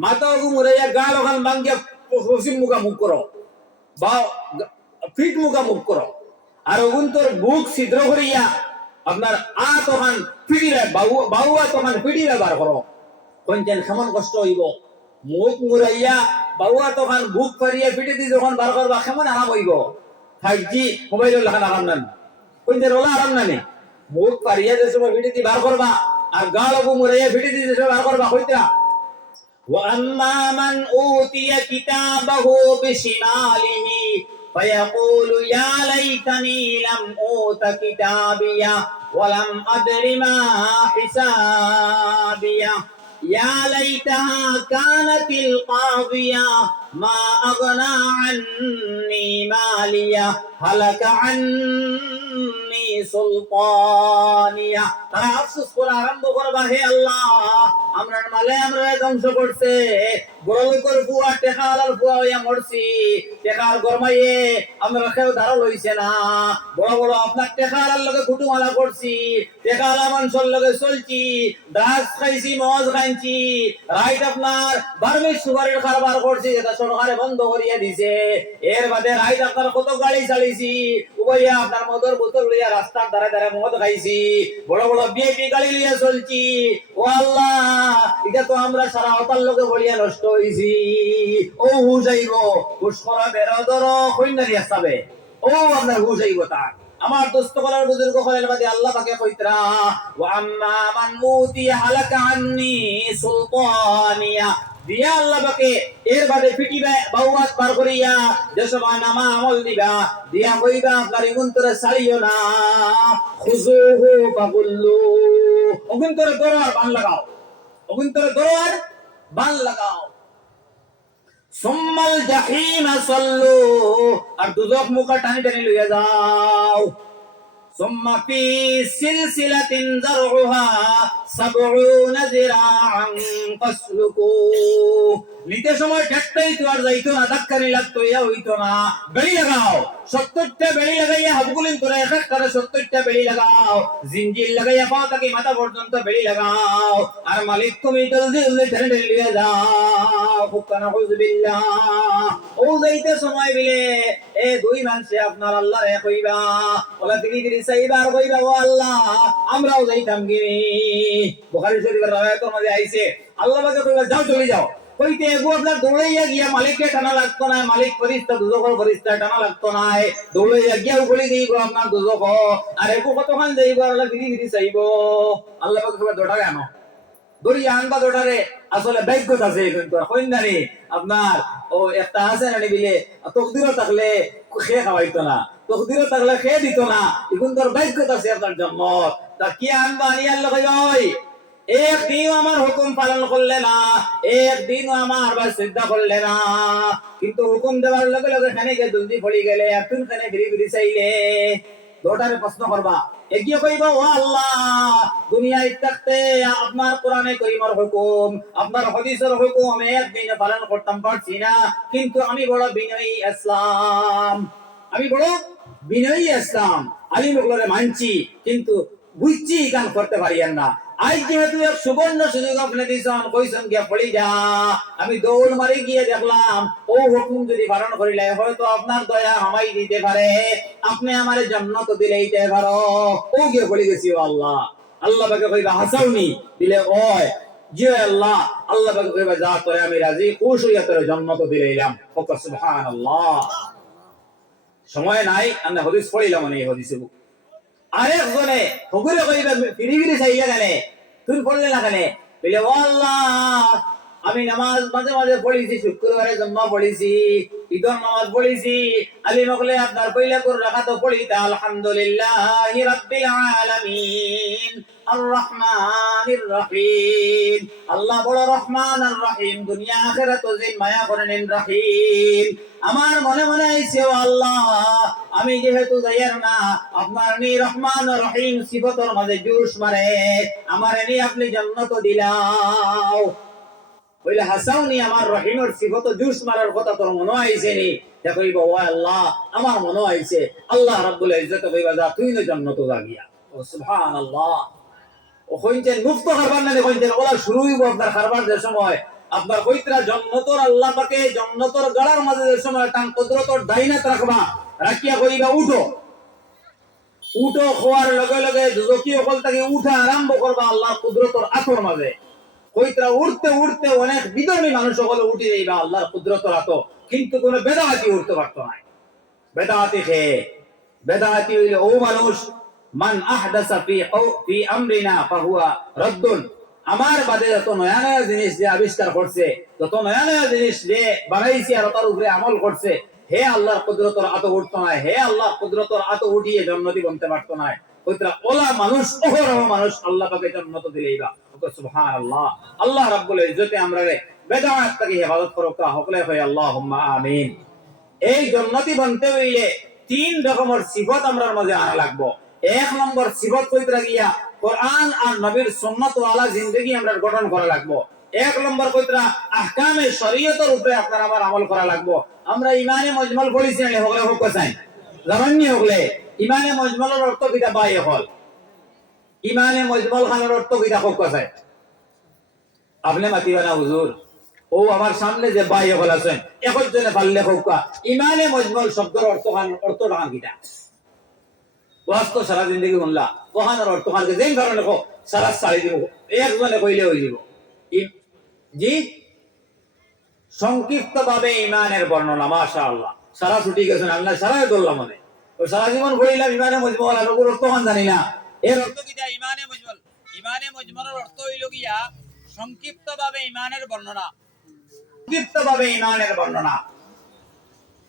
মাথা ওগু মুরাইয়া গাল ওখান ভাঙ্গিয়া পশ্চিম মুখা মুখ করো বা ফিট মুখা মুখ করো আর অগুন্তর বুক ছিদ্র করিয়া আপনার তখন ফিডিরা বাউয়া তখন ফিডিরা বার করো কোনছেন কেমন কষ্ট হইব মুখ মুরাইয়া বাউয়া তখন বুক পারিয়া ফিটে দিয়ে যখন বার করবা কেমন আরাম হইব 5G মোবাইল লাগান আরাম নানি কোনছেন ওলা আরাম নানি মুখ পারিয়া যে সময় ফিটে দিয়ে বার করবা আর গাল অগু মুরাইয়া ফিটে দিয়ে যে সময় বার করবা কইতা وَأَمَّا مَنْ أُوتِيَ كِتَابَهُ بِشِمَالِهِ فيقول يا ليتني لم أوت كتابيه ولم أدر ما حسابيه يا ليتها كانت القاضية ما أغنى عني ماليه هلك عني سلطانيه তারা আফসোস করা আরম্ভ করবা হে আল্লাহ আমরার মালে আমরা ধ্বংস করছে বড় লোকের বুয়া টেকালার বুয়া হইয়া মরছি টেকার গরমাইয়ে আমরা কেউ ধারা লইছে না বড় বড় আপনার টেকালার লগে কুটুমালা করছি টেকালা মানুষের লগে চলছি ড্রাগস খাইছি মদ খাইছি রাইট আপনার বার্মিজ সুগারের কারবার করছি যেটা সরকারে বন্ধ করিয়া দিছে এর বাদে রাইট আপনার কত গাড়ি চালিয়েছি উভয়া আপনার মদর বোতল লইয়া রাস্তার ধারে ধারে মদ খাইছি বড় বড় বিএপি গাড়ি লইয়া চলছি ও আল্লাহ এটা তো আমরা সারা অতার লোকে বলিয়া নষ্ট হইছি ও হুজাইব হুশ করা বেরো ধরো কইনা রিয়াসাবে ও আপনার হুজাইব তার আমার দোস্ত বলার বুজুর্গ হলেন বাদে আল্লাহ পাকে কইতরা ওয়া আম্মা মান উতিয়া হালাকা আন্নি সুলতানিয়া দিয়া আল্লাহ পাকে এর বাদে পিটিবা বাউয়াত পার করিয়া যে সময় নামা আমল দিবা দিয়া কইবা আপনার ইগুন্তরে ছাড়িও না খুজুহু ফাগুল্লু অগুন্তরে দরবার বান লাগাও অগুন্তরে দরবার বান লাগাও সুম্মাল জাহিম সাল্লু আর দুজক মুখা টানি টানি লইয়া যাও সুম্মা ফি সিলসিলাতিন যারউহা 70 যিরাআন ফাসলুকু নিতে সময় ঠেকতেই তো আর যাইতো না ধাক্কানি লাগতো ইয়া হইতো না বেড়ি লাগাও 70টা বেড়ি লাগাইয়া হাবগুলিন করে এক এক করে 70টা বেড়ি লাগাও জিনজির লাগাইয়া পা থেকে মাথা পর্যন্ত বেড়ি লাগাও আর মালিক তুমি জলদি জলদি ঠেলে ঠেলে লিয়ে যাও ফুকানা হুজবিল্লাহ ও যাইতে সময় বিলে এ দুই মানুষে আপনার আল্লাহ রে কইবা ওলা দিগি দিগি সাইবার কইবা ও আল্লাহ আমরাও যাইতাম কি বুখারী শরীফের রাওয়ায়াতের মধ্যে আইছে আল্লাহ পাকে কইবা যাও চলে যাও কইতে এগো আপনার দৌড়াইয়া গিয়া মালিককে টানা লাগতো না মালিক ফেরেশতা দুজখর ফেরেশতা টানা লাগতো না দৌড়াইয়া গিয়া উগলি দিব আপনার দুজখ আর এগো কতক্ষণ যাইব আল্লাহ দিগি দিগি চাইব আল্লাহ পাকে কইবা দৌড়া কেন দড়িয়া আনবা দৌড়ারে আসলে ভাগ্যত আছে কিন্তু কইনারে আপনার ও একটা আছে না বিলে তকদিরও থাকলে খে খাওয়াইতো না তকদিরও থাকলে খে দিত না এখন তোর ভাগ্যত আছে আপনার জন্ম তা কি আনবা আনি আল্লাহ কই ওই একদিন আমার হুকুম পালন করলে না একদিন আমার বা শ্রদ্ধা করলে না কিন্তু হুকুম দেওয়ার লগে লগে খানে গে জলদি পড়ি গেলে এখন খানে ফিরি ফিরি চাইলে দৌড়ারে প্রশ্ন করবা এগিয়ে কইবা ও আল্লাহ দুনিয়ায় থাকতে আপনার কোরআনে করিমের হুকুম আপনার হাদিসের হুকুম একদিন পালন করতাম পারছি না কিন্তু আমি বড় বিনয়ী ইসলাম আমি বড় বিনয়ী ইসলাম আলিম ওগুলোরে মানছি কিন্তু বুঝছি গান করতে পারিয়েন না আজ যেহেতু এক সুবর্ণ সুযোগ আপনি দিয়েছেন কইছেন গিয়া পড়ি যা আমি দৌড় মারি গিয়ে দেখলাম ও হুকুম যদি পালন করিলে হয়তো আপনার দয়া আমাই দিতে পারে আপনি আমারে জান্নাত দিলেইতে পারো ও গিয়ে পড়ি গেছি ও আল্লাহ আল্লাহ পাকে কইবা হাসাউনি দিলে ওই জি আল্লাহ আল্লাহ পাকে কইবা যা তোরে আমি রাজি খুশ হইয়া তোরে জান্নাত দিলাম ও সুবহানাল্লাহ সময় নাই আমরা হাদিস পড়িলাম এই হাদিসে আরেকজনে হুকুরে কইবা ফিরি ফিরি চাইলে গেলে তুই পড়লে না কেন বলে ও আল্লাহ আমি নামাজ মাঝে মাঝে পড়েছি শুক্রবারে জম্মা পড়েছি ঈদের নামাজ পড়েছি আলী মকলে আপনার কইলা করে রাখা তো পড়িতা আলহামদুলিল্লাহি রাব্বিল আলামিন আর রহমানির রহিম আল্লাহ বড় রহমান আর রহিম দুনিয়া আখিরাত জিন মায়া করেন রহিম আমার মনে মনে আইছে ও আল্লাহ আমি যেহেতু যাইয়ার না আপনার নি রহমান আর রহিম সিফাতের মাঝে জুস মারে আমার নি আপনি জান্নাত দিলাও বলে হাসাউনি আমার রহিমের সিফাত জুস মারার কথা তোর মনে আইছে নি দেখইব ও আল্লাহ আমার মনে আইছে আল্লাহ রাব্বুল ইজ্জত কইবা যা তুই না জান্নাত লাগিয়া ও সুবহানাল্লাহ ও কইছেন মুফত খাবার না কইছেন ওলা শুরু হইব আপনার খাবার যে সময় আপনার কইতরা জান্নাতর আল্লাহ পাকে জান্নাতর গড়ার মাঝে যে সময় তান কুদরতর দাইনাত রাখবা রাখিয়া কইবা উঠো উঠো খোয়ার লগে লগে যকি অকল তাকে উঠা আরম্ভ করবা আল্লাহর কুদরতর আতর মাঝে কইতরা উঠতে উঠতে অনেক বিধর্মী মানুষ সকলে উঠে যাইবা আল্লাহর কুদরতর আতো কিন্তু কোন বেদাতি উঠতে পারতো না বেদাতি বেদাতি হইলে ও মানুষ মান আহদাসা ফি আমরিনা ফাহুয়া রাদ্দুন আমার বাদে যত নয়া নয়া জিনিস যে আবিষ্কার করছে যত নয়া নয়া জিনিস যে বানাইছে আর তার উপরে আমল করছে হে আল্লাহর কুদরতর আতো উঠতো না হে আল্লাহর কুদরতর আতো উঠিয়ে জান্নাতি বনতে পারতো না কইতরা ওলা মানুষ ওহরহ মানুষ আল্লাহ পাকে জান্নাত দিলেইবা সুবহানাল্লাহ আল্লাহ রাব্বুল ইজ্জতে আমরারে বেদাত থেকে হেফাজত করুক সকলে কই আল্লাহুম্মা আমিন এই জান্নাতি বনতে হইলে তিন রকমের সিফাত আমরার মাঝে আনা লাগবে এক নম্বর সিফাত কইতরা গিয়া কোরআন আর নবীর সুন্নাত ওয়ালা জিন্দেগি আমরা গঠন করা লাগবে এক নম্বর কইতরা আহকামে শরীয়তের উপরে আপনার আমার আমল করা লাগবে আমরা ইমানে মুজমাল পড়িছি না হলে হোক চাই জামাননি হলে ইমানে মুজমালের অর্থ কিটা বাই হল ইমানে মুজমাল খানের অর্থ কিটা হোক চাই আপনি মাতিবা না হুজুর ও আমার সামনে যে বাই হল আছেন একজনে পারলে হোক ইমানে মুজমাল শব্দের অর্থ টান কিটা ওয়াস্ত সারা জিন্দগি শুনলা ওখানের অর্থ খানকে যেই কারণে সারা সারি দিব একজনে কইলে হয়ে যাব জি সংক্ষিপ্ত ভাবে ইমানের বর্ণনা মাশাআল্লাহ সারা ছুটি গেছেন আল্লাহ সারাই ধরলাম মনে ও সারা জীবন পড়িলাম ইমানে মুজমল আর ওর অর্থ মান জানি না এর অর্থ কি যা ইমানে মুজমল? ইমানে মুজমলের অর্থ হইল গিয়া সংক্ষিপ্তভাবে ইমানের বর্ণনা। সংক্ষিপ্তভাবে ইমানের বর্ণনা।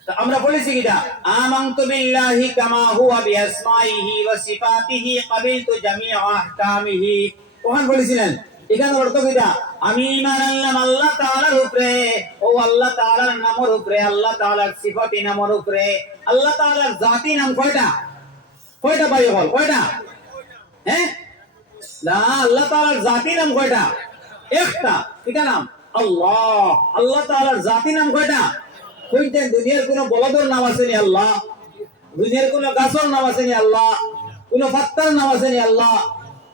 তো আমরা বলেছি কিটা আমানতু বিল্লাহি কামা হুয়া বিআসমাইহি ওয়া সিফাতিহি ক্বাবিলতু জামিআ আহকামিহি। ওখানে বলেছিলেন এখানে অর্থ কিটা আমি ঈমান আনলাম আল্লাহ তাআলার উপরে ও আল্লাহ তাআলার নামের উপরে আল্লাহ তাআলার সিফাতি নামের উপরে। আল্লাহ তাআলার জাতি নাম কয়টা? কয়টা ভাই বল কয়টা? হ্যাঁ না আল্লাহ তাআলার জাতি নাম কয়টা? একটা। কিটা নাম? আল্লাহ। আল্লাহ তাআলার জাতি নাম কয়টা? কইতে দুনিয়ার কোন বলদর নাম আছে নি আল্লাহ? দুনিয়ার কোন গাছর নাম আছে নি আল্লাহ? কোন ফাত্তার নাম আছে নি আল্লাহ?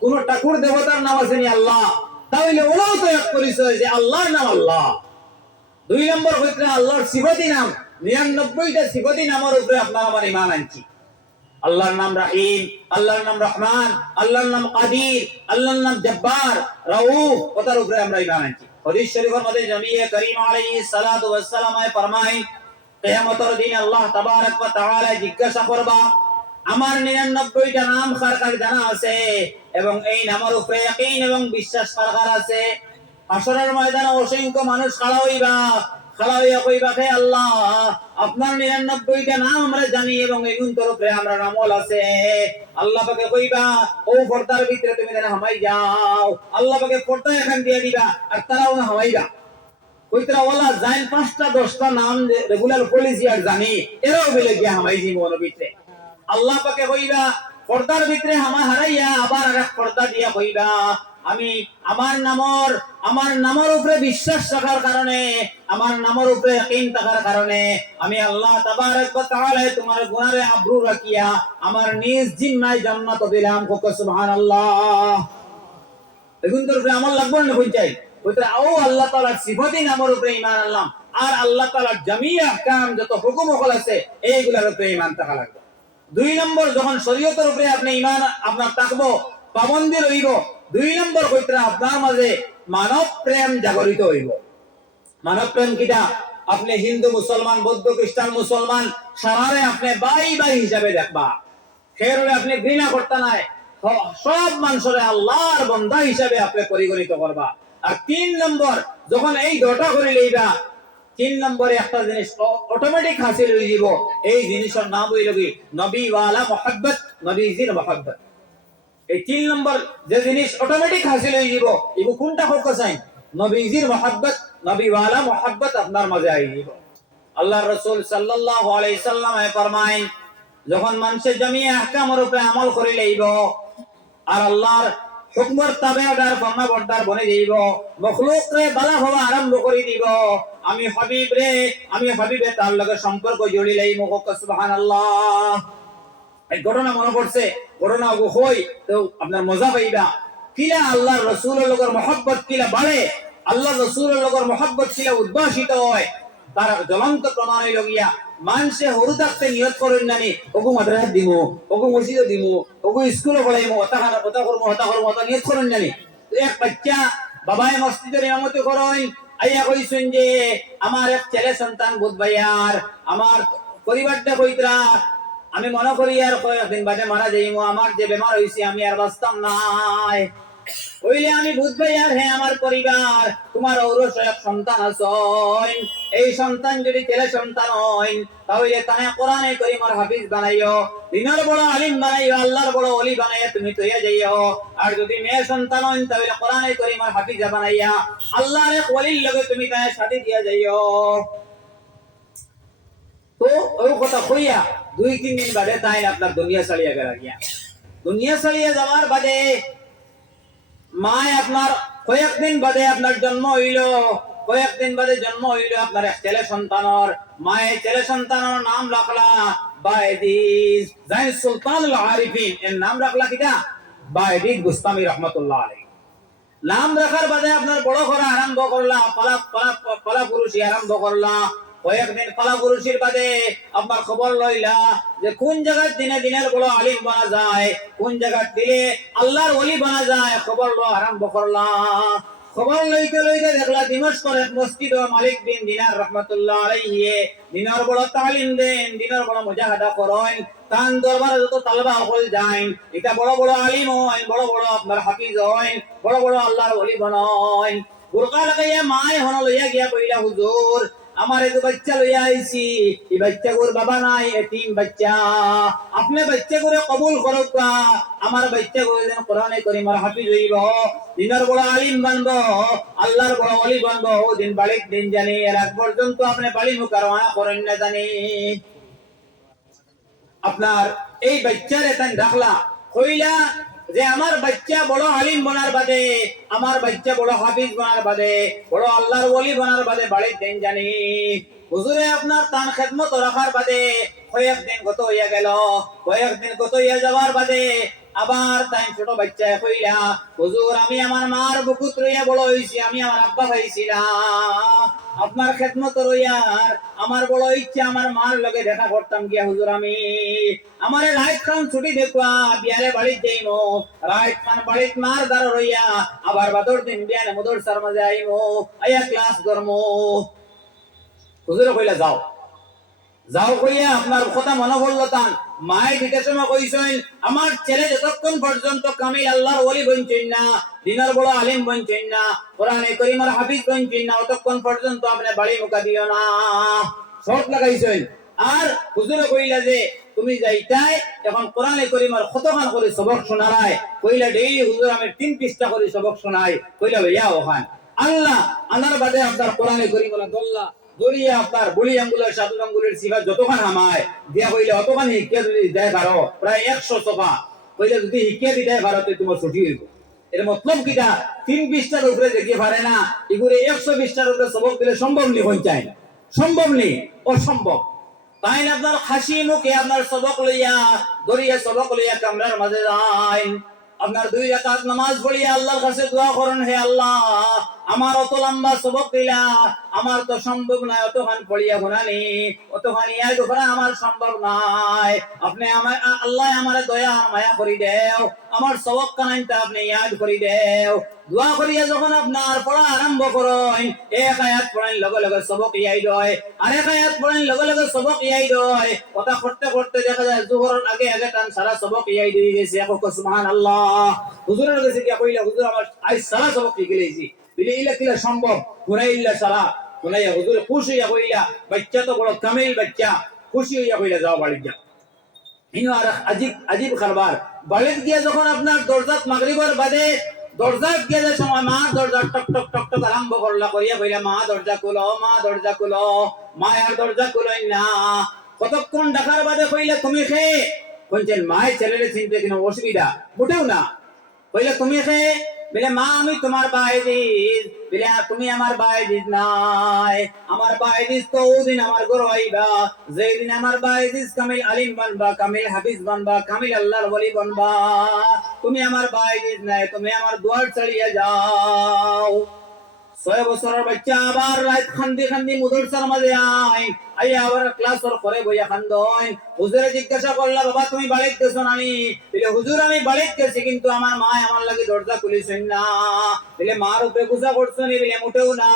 কোন ঠাকুর দেবতার নাম আছে নি আল্লাহ? তাহলে ওরাও তো এক পরিচয় যে আল্লাহর নাম আল্লাহ। দুই নম্বর হইতে আল্লাহর সিফাতি নাম 99টা সিফাতি নামের উপরে আপনার আমার ঈমান আনছি। আল্লাহর নাম রহিম, আল্লাহর নাম রহমান, আল্লাহর নাম কাদির, আল্লাহর নাম জব্বার, রাউফ, ওটার উপরে আমরা ঈমান আনছি। হাদিস শরীফের মধ্যে নবী করিম আলাইহিস সালাতু ওয়াস সালাম ফরমায় কিয়ামতের দিন আল্লাহ তাবারক ওয়া তাআলা জিজ্ঞাসা করবা আমার 99টা নাম কার কার জানা আছে এবং এই নামের উপরে ইয়াকিন এবং বিশ্বাস কার কার আছে। হাসরের ময়দানে অসংখ্য মানুষ খাড়া হইবা, খাড়া হইয়া কইবা হে আল্লাহ আপনার 99টা নাম আমরা জানি এবং এগুলোর উপরে আমরা আমল আছে। আল্লাহ পাকে কইবা ও পর্দার ভিতরে তুমি যেন হামাই যাও। আল্লাহ পাকে পর্দা এখান দিয়ে দিবা আর তারাও না হামাইবা। কইতরা ওয়ালা জাইন 5টা 10টা নাম রেগুলার পলিসি আর জানি এরাও বলে গিয়া হামাই জীবন ভিতরে। আল্লাহ পাকে কইবা পর্দার ভিতরে হামা হারাইয়া আবার আরেক পর্দা দিয়া কইবা আমি আমার নামের উপরে বিশ্বাস রাখার কারণে আমার নামের উপরে ইয়াকিন থাকার কারণে আমি আল্লাহ তাবারক ওয়া তাআলা তোমার গুনাহে আব্রু রাখিয়া আমার নিজ জিম্মায় জান্নাত দিলাম। সুবহানাল্লাহ। এখন তোর উপরে আমল লাগবে না বুঝাই কইতরা ও আল্লাহ তাআলার সিফাতি নামের উপরে ঈমান আনলাম আর আল্লাহ তাআলার জামিয়া আহকাম যত হুকুম ওকল আছে এইগুলোর উপরে ঈমান থাকা লাগবে। দুই নম্বর যখন শরীয়তের উপরে আপনি ঈমান আপনার থাকবো পাবন্দী রইব। দুই নম্বর কইতরা আপনার মাঝে মানব প্রেম জাগরিত হইব। মানব প্রেম কিটা আপনি হিন্দু মুসলমান বৌদ্ধ খ্রিস্টান মুসলমান সারারে আপনি ভাই ভাই হিসাবে দেখবা। খেররে আপনি ঘৃণা করতে নাই, সব মানুষরে আল্লাহর বান্দা হিসাবে আপনি পরিগণিত করবা। আর 3 নম্বর যখন এই দুটো করে লইবা 3 নম্বরে একটা জিনিস অটোমেটিক হাসিল হয়ে যাব। এই জিনিসের নাম হইল কি নবী ওয়ালা মুহাব্বত, নবীজির মুহাব্বত। এই 3 নম্বর যে জিনিস অটোমেটিক হাসিল হয়ে যাব ইবো কোনটা হোক চাই নবীজির মুহাব্বত, নবী ওয়ালা মুহাব্বত আপনার মাঝে আই যাব। আল্লাহর রাসূল সাল্লাল্লাহু আলাইহি সাল্লাম ফরমায় যখন মানুষের জামিয়া আহকামের উপরে আমল করে লইব আর আল্লাহর হুকমের তাবেদার ফরমাবরদার বনে যাইব মখলুক রে বালা হওয়া আরম্ভ করে দিব আমি হাবিবে তার লগে সম্পর্ক জড়ি লইব। সুবহানাল্লাহ। এই ঘটনা মনে পড়ছে, ঘটনা হই তো আপনার মজা পাইবা। কিলা আল্লাহর রাসূলের লগের মহব্বত কিলা বাড়ে, আল্লাহর রাসূলের লগের মহব্বত কিলা উদ্ভাসিত হয় তার জ্বলন্ত প্রমাণ হইল গিয়া মানুষে হরু থাকতে নিয়ত করেন নানি ওগো মাদ্রাসা দিমু ওগো মসজিদে দিমু ওগো স্কুলে পড়াইমু ওটা করবো ওটা নিয়ত করেন জানি। এক বাচ্চা বাবাই মসজিদের ইমামতি করেন আইয়া কইছেন যে আমার এক ছেলে সন্তান বুধ ভাইয়ার আমার পরিবারটা কইতরা আমি মনে করি আর কয়েকদিন বাদে মারা যাইমু, আমার যে বেমার হইছে আমি আর বাঁচতাম নাই। কইলে আমি বুধ ভাইয়ার হ্যাঁ আমার পরিবার তোমার ঔরস এক সন্তান আছেন, এই সন্তান যদি ছেলে সন্তান হয় তাহলে তানে কোরআনে কারীমের হাফিজ বানাইও, দিনের বড় আলিম বানাইও, আল্লাহর বড় ওলি বানাইয়া তুমি তৈয়া যাইও। আর যদি মেয়ে সন্তান হয় তাহলে কোরআনে কারীমের হাফিজা বানাইয়া আল্লাহর এক ওলির লগে তুমি তার সাথে দিয়া যাইও। তো ওই কথা কইয়া 2-3 দিন বাদে তাই আপনার দুনিয়া ছাড়িয়া গেল গিয়া। দুনিয়া ছাড়িয়া যাওয়ার বাদে মায় আপনার কয়েকদিন বাদে আপনার জন্ম হইল, কয়েকদিন বাদে জন্ম হইল আপনার এক ছেলে সন্তানর। মায়ে ছেলে সন্তানর নাম রাখলা বায়দিস জাইন সুলতানুল আরিফিন, এর নাম রাখলা কিটা বায়দিস বুস্তামি রহমাতুল্লাহ আলাইহি। নাম রাখার বাদে আপনার বড় করা আরম্ভ করলা, পালা পুরুষি আরম্ভ করলা। কয়েকদিন পালা পুরুষির বাদে আপনার খবর লইলা যে কোন জায়গার দিনে দিনের বড় আলিম বানা যায়, কোন জায়গার দিলে আল্লাহর ওলি বানা যায়, খবর লওয়া আরম্ভ করলা। খবর লইতে লইতে দেখলা দিমস্কর এক মসজিদ মালিক বিন দিনার রহমাতুল্লাহ আলাইহি দিনার বড় তালিম দেন, দিনার বড় মুজাহাদা করেন। তান দরবারে যত তালবা হল যাইন, এটা বড় বড় আলিম হইন, বড় বড় আপনার হাফিজ হইন, বড় বড় আল্লাহর ওলি বনইন। বুরকা লাগাইয়া মায় হন লইয়া গিয়া কইলা, হুজুর আমার এক বাচ্চা লইয়া আইছি, এই বাচ্চা গোর বাবা নাই, এতিম বাচ্চা, আপনি বাচ্চা করে কবুল করুক, আমার বাচ্চা করে যেন কোরআনে কারীমের হাফিজ হইব, দিনের বড় আলিম বানবো, আল্লাহর বড় ওলি বানবো। ও দিন বালিক দিন জানি, এর আগ পর্যন্ত আপনি বালি মুকাররমা করেন না জানি। আপনার এই বাচ্চারে তাই রাখলা, কইলা যে আমার বাচ্চা বড় আলিম বনার বাদে, আমার বাচ্চা বড় হাফিজ বনার বাদে, বড় আল্লাহর ওলি বনার বাদে বাড়ির দিন জানি। হুজুরে আপনার তান খেদমত রাখার বাদে কয়েকদিন গত হইয়া গেল, কয়েকদিন গত হইয়া যাওয়ার বাদে আবার তাই ছোট বাচ্চা কইলা, হুজুর আমি আমার মার বুকুত রইয়া বড় হইছি, আমি আমার আব্বা পাইছিলাম, আপনার খেদমত রইয়ার আমার বড় ইচ্ছা আমার মার লগে দেখা করতাম গিয়া হুজুর, আমি আমার রাইট খান ছুটি দেখবা বিয়ালে বাড়িতে যাইমো, রাইট খান বাড়িত মার দ্বার রইয়া আবার বাদর দিন বিয়ালে মদরসার মাঝে আইমো, আইয়া ক্লাস করমো। হুজুরে কইলা যাও যাও কইয়া আপনার কথা মনে পড়লো। তান মায় দিতে সময় কইছেন, আমার ছেলে যতক্ষণ পর্যন্ত কামিল আল্লাহর ওলি বনছেন না, দিনের বড় আলিম বনছেন না, কোরআনে কারীমের হাফিজ বনছেন না, ততক্ষণ পর্যন্ত আপনি বাড়ি মুকা দিও না, শর্ত লাগাইছেন। আর হুজুরে কইলা যে তুমি যাইতাই এখন কোরআনে কারীমের কতখান করে সবক শোনারায়, কইলা ডেইলি হুজুর আমি 3 পৃষ্ঠা করে সবক শোনাই। কইলা ভাইয়া ওখান আল্লাহ আনার বাদে আপনার কোরআনে কারীমের দল্লা দরিয়া আপনার বলি আঙ্গুলের সাধু আঙ্গুলের সিফা যতখান হামায় দিয়া কইলে অতখান শিক্ষা যদি দেয় পারো, প্রায় 100 সফা কইলে যদি শিক্ষা দিতে পারো তো তোমার ছুটি হইব। এর মতলব কিটা 3 পৃষ্ঠার উপরে দেখিয়ে পারে না, এগুলো 100 পৃষ্ঠার উপরে সবক দিলে সম্ভব নি, হই চাই সম্ভব নি, অসম্ভব। তাই আপনার হাসি মুখে আপনার সবক লইয়া দরিয়া সবক লইয়া কামরার মাঝে যায়, আপনার 2 রাকাত নামাজ পড়িয়া আল্লাহর কাছে দোয়া করেন, হে আল্লাহ আমার অত লম্বা সবক দিলা, আমার তো সম্ভব নাই অতখান পড়িয়া গুনানি, অতখান ইয়াদ করা আমার সম্ভব নাই, আপনি আমার আল্লাহ আমারে দয়া মায়া করি দেও, আমার সবক কানাইতে আপনি ইয়াদ করি দেও। দোয়া করিয়া যখন আপনার পড়া আরম্ভ করেন, এক আয়াত পড়েন লগে লগে সবক ইয়াই দয়, আরেক আয়াত পড়েন লগে লগে সবক ইয়াই দয়, কথা করতে করতে দেখা যায় জোহরের আগে আগে টান সারা সবক ইয়াই দিয়ে গেছে। এখন সুবহানাল্লাহ হুজুরের কাছে গিয়া কইলা, হুজুর আমার আজ সারা সবক শিখে গেছি, বিলে ইলা কিলা সম্ভব, গুনাইল্লা সারা গুনাইয়া। হুজুর খুশি হইয়া কইলা, বাচ্চা তো বড় কামিল বাচ্চা, খুশি হইয়া কইলা যাও বাড়ি যাও। ইনো আর আজীব আজীব খাবার, বাড়িতে গিয়া যখন আপনার দরজাত মাগরিবের বাদে দরজাত গিয়ে সময় মা দরজা টক টক টক টক আরম্ভ করলা, করিয়া কইলা মা দরজা খুলো, মা দরজা খুলো, মা আর দরজা খুলই না। কতক্ষণ ডাকার বাদে কইলা তুমি খে কোনছেন, মায়ের ছেলেরে চিনতে কিনা অসুবিধা মোটেও না, কইলা তুমি খে, বলে মা আমি তোমার বাইদিস, বলে তুমি আমার বাইদিস নাই, আমার বাইদিস তো ওদিন আমার ঘর আইবা যেদিন আমার বাইদিস কামিল আলিম বানবা, কামিল হাফিজ বানবা, কামিল আল্লাহর ওলি বানবা, তুমি আমার বাইদিস নাই, তুমি আমার দুয়ার ছাড়িয়ে যাও। 6 বছরের বাচ্চা আবার রাত খান্দি খান্দি মুদরসার মাঝে আই আবার ক্লাসর করে বইয়া খান্দন। হুজুরে জিজ্ঞাসা করলা, বাবা তুমি বাড়িতে গেছো নানি? বলে হুজুর আমি বাড়িতে গেছি, কিন্তু আমার মা আমার লাগি দরজা খুলিছেন না। বলে মার উপরে গুসা করছো নি? বলে মোটেও না।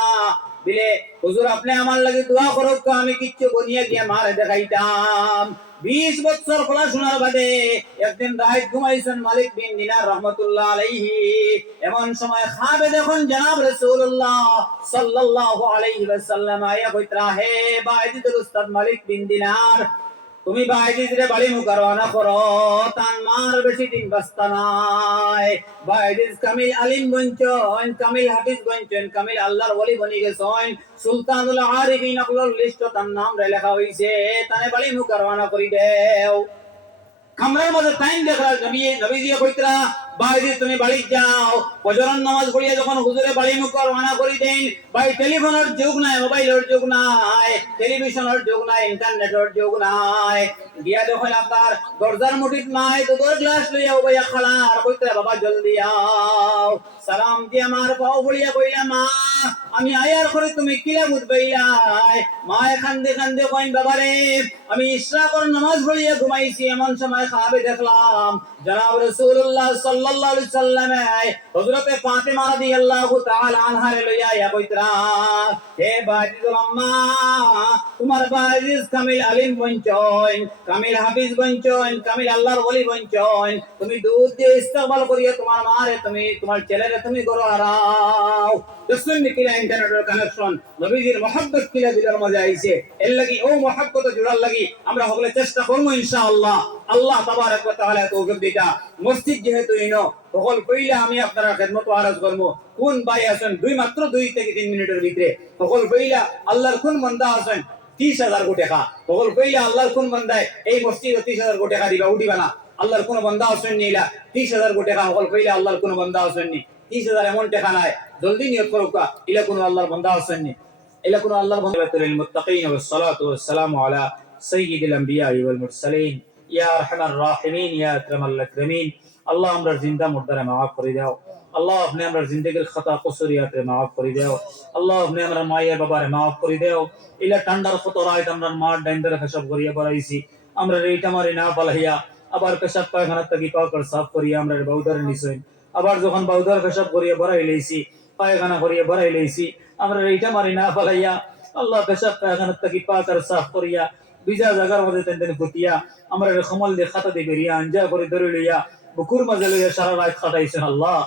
বলে হুজুর আপনি আমার লাগি দোয়া করো তো আমি কিচ্ছু বনিয়া গিয়া মারে দেখাইতাম। 20 বছর পড়াশোনার বাদে একদিন রাত ঘুমাইছেন মালিক বিন দিনার রহমাতুল্লাহ আলাইহি। এমন সময় খাবে দেখুন জনাব রাসূলুল্লাহ সাল্লাল্লাহু আলাইহি ওয়াসাল্লাম আয়া কইতরা, হে বাইদিদুল উস্তাদ মালিক বিন দিনার, তুমি বাইদিদরে বাড়ি মুকাররমা করো, তান মার বেশি দিন বাস্তা নাই। বাইদিদ কামিল আলিম বনছেন, কামিল হাফিজ বনছেন, কামিল আল্লাহর ওলি বনি গেছেন, সুলতানুল আরিফিন আকলুল লিস্ট তার নাম রে লেখা হইছে, তানে বাড়ি মুকাররমা করি দেও। কামরার মধ্যে টাইম দেখলা নবীজি কইতরা, বাইরে তুমি বাড়ি যাও, ফজরের নামাজ পড়িয়া যখন হুজুরে বাড়ি মুকাররমা করি দেন, ভাই টেলিফোনের যুগ নাই, মোবাইলের যুগ নাই, টেলিভিশনের যুগ নাই, ইন্টারনেটের যুগ নাই, গিয়া দেখুন আপনার দরজার মুঠিত মাই দুধের গ্লাস লইয়া উবাইয়া খালা আর কইতে বাবা জলদি আও সালাম দিয়া মার পাও বলিয়া কইলা মা আমি আয়ার করে তুমি কিলা বুঝবাইলাই মা কান্দে কান্দে কইন বাবা রে আমি ইশরাকের নামাজ পড়িয়া ঘুমাইছি এমন সময় খাবে দেখলাম জনাব রাসূলুল্লাহ সাল্লাল্লাহু আলাইহি সাল্লামে হযরতে ফাতিমা রাদিয়াল্লাহু তাআলা আনহা লইয়া ইয়া কইতরা হে বাজিদুল আম্মা তোমার বাজিজ কামিল আলিম বঞ্চন কামিল হাফিজ বঞ্চন কামিল আল্লাহর ওলি বঞ্চন তুমি দুধ দিয়ে ইস্তেকবাল করিয়া তোমার মারে তুমি তোমার ছেলেরে তুমি করো আরাও দসুন নিকিলা ইন্টারনেটের কানেকশন নবীজির মহব্বত কিলা দিলের মধ্যে আইছে এর লাগি ও মহব্বত জুড়ার লাগি আমরা সকলে চেষ্টা করব ইনশাআল্লাহ আল্লাহ তাবারক ওয়া তাআলা তৌফিক দিতা মসজিদ যেহেতু ইনো সকল কইলা আমি আপনারা খেদমত আরজ করব কোন ভাই আছেন মাত্র 2 থেকে 3 মিনিটের ভিতরে সকল কইলা আল্লাহর কোন বান্দা আছেন 30,000 কোটি টাকা সকল কইলা আল্লাহর কোন বান্দায় এই মসজিদ 30,000 কোটি টাকা দিবা উঠিবা না আল্লাহর কোন বান্দা আছেন নিলা 30,000 কোটি টাকা সকল কইলা আল্লাহর কোন বান্দা আছেন নি 30,000 এমন টাকা নাই জলদি নিয়ত করুকা ইলা কোন আল্লাহর বান্দা আছেন নি ইলা কোন আল্লাহর বান্দা লিল মুত্তাকিন ওয়াস সালাতু ওয়াস সালামু আলা সাইয়্যিদিল আমবিয়া ওয়াল মুরসালিন ইয়া আরহামার রাহিমিন ইয়া আকরামাল আকরামিন আল্লাহ আমরার জিন্দা মুর্দারে মাফ করে দাও আল্লাহ আপনি আমরার জিন্দেগির খাতা কসুরিয়াতে মাফ করে দাও আল্লাহ আপনি আমরার মায়ের বাবারে মাফ করে দাও ইলা ঠান্ডার খতরায় আমরার মার ডাইন্দারে হিসাব করিয়া বাড়াইছি আমরা রেইটা মারি না পালাইয়া আবার পেশাব পায়খানা থেকে পাকড় সাফ করিয়া আমরা বাউদারে নিছই আবার যখন বাউদার পেশাব করিয়া বাড়াই লইছি পায়খানা করিয়া বাড়াই লইছি আমরা রেইটা মারি না পালাইয়া আল্লাহ পেশাব পায়খানা থেকে পাকড় সাফ করিয়া বিজা জায়গার মধ্যে তেন ফুটিয়া আমরা খমল দিয়ে খাতা দিয়ে বেরিয়া আঞ্জা করে ধরে লইয়া বুকুর মাঝে লইয়া সারা রাত কাটাইছেন আল্লাহ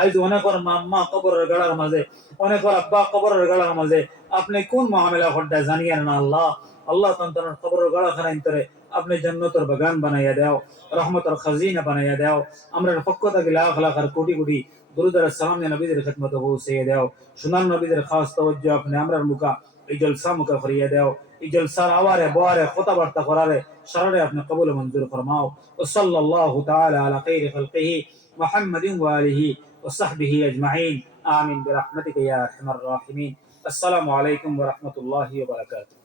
আজ অনেকর মাম্মা কবরের গাড়ার মাঝে অনেকর আব্বা কবরের গাড়ার মাঝে আপনি কোন মামলা ঘটটা জানিয়েন না আল্লাহ আল্লাহ তান্তর কবরের গাড়া খানাইন তরে আপনি জান্নাতের বাগান বানাইয়া দাও রহমতের খাজিনা বানাইয়া দাও আমরা পক্ষ থেকে লাখ লাখ আর কোটি কোটি দুরুদ আর সালাম নবীদের খিদমতে পৌঁছাইয়া দাও সুনান নবীদের খাস তাওজ্জু আপনি আমরার মুকা এই জলসা মুকা করিয়া দাও এই জলসার আওয়ারে বোয়ারে কথাবার্তা করারে সারারে আপনি কবুল মঞ্জুর ফরমাও ও সাল্লাল্লাহু তাআলা আলা খাইরি খালকিহি মুহাম্মাদিন ওয়া আলিহি ওয়া সাহবিহি আজমাইন আমিন বিরহমাতিকা ইয়া আরহামার রাহিমিন আসসালামু আলাইকুম ওয়া রাহমাতুল্লাহি ওয়া বারাকাতুহু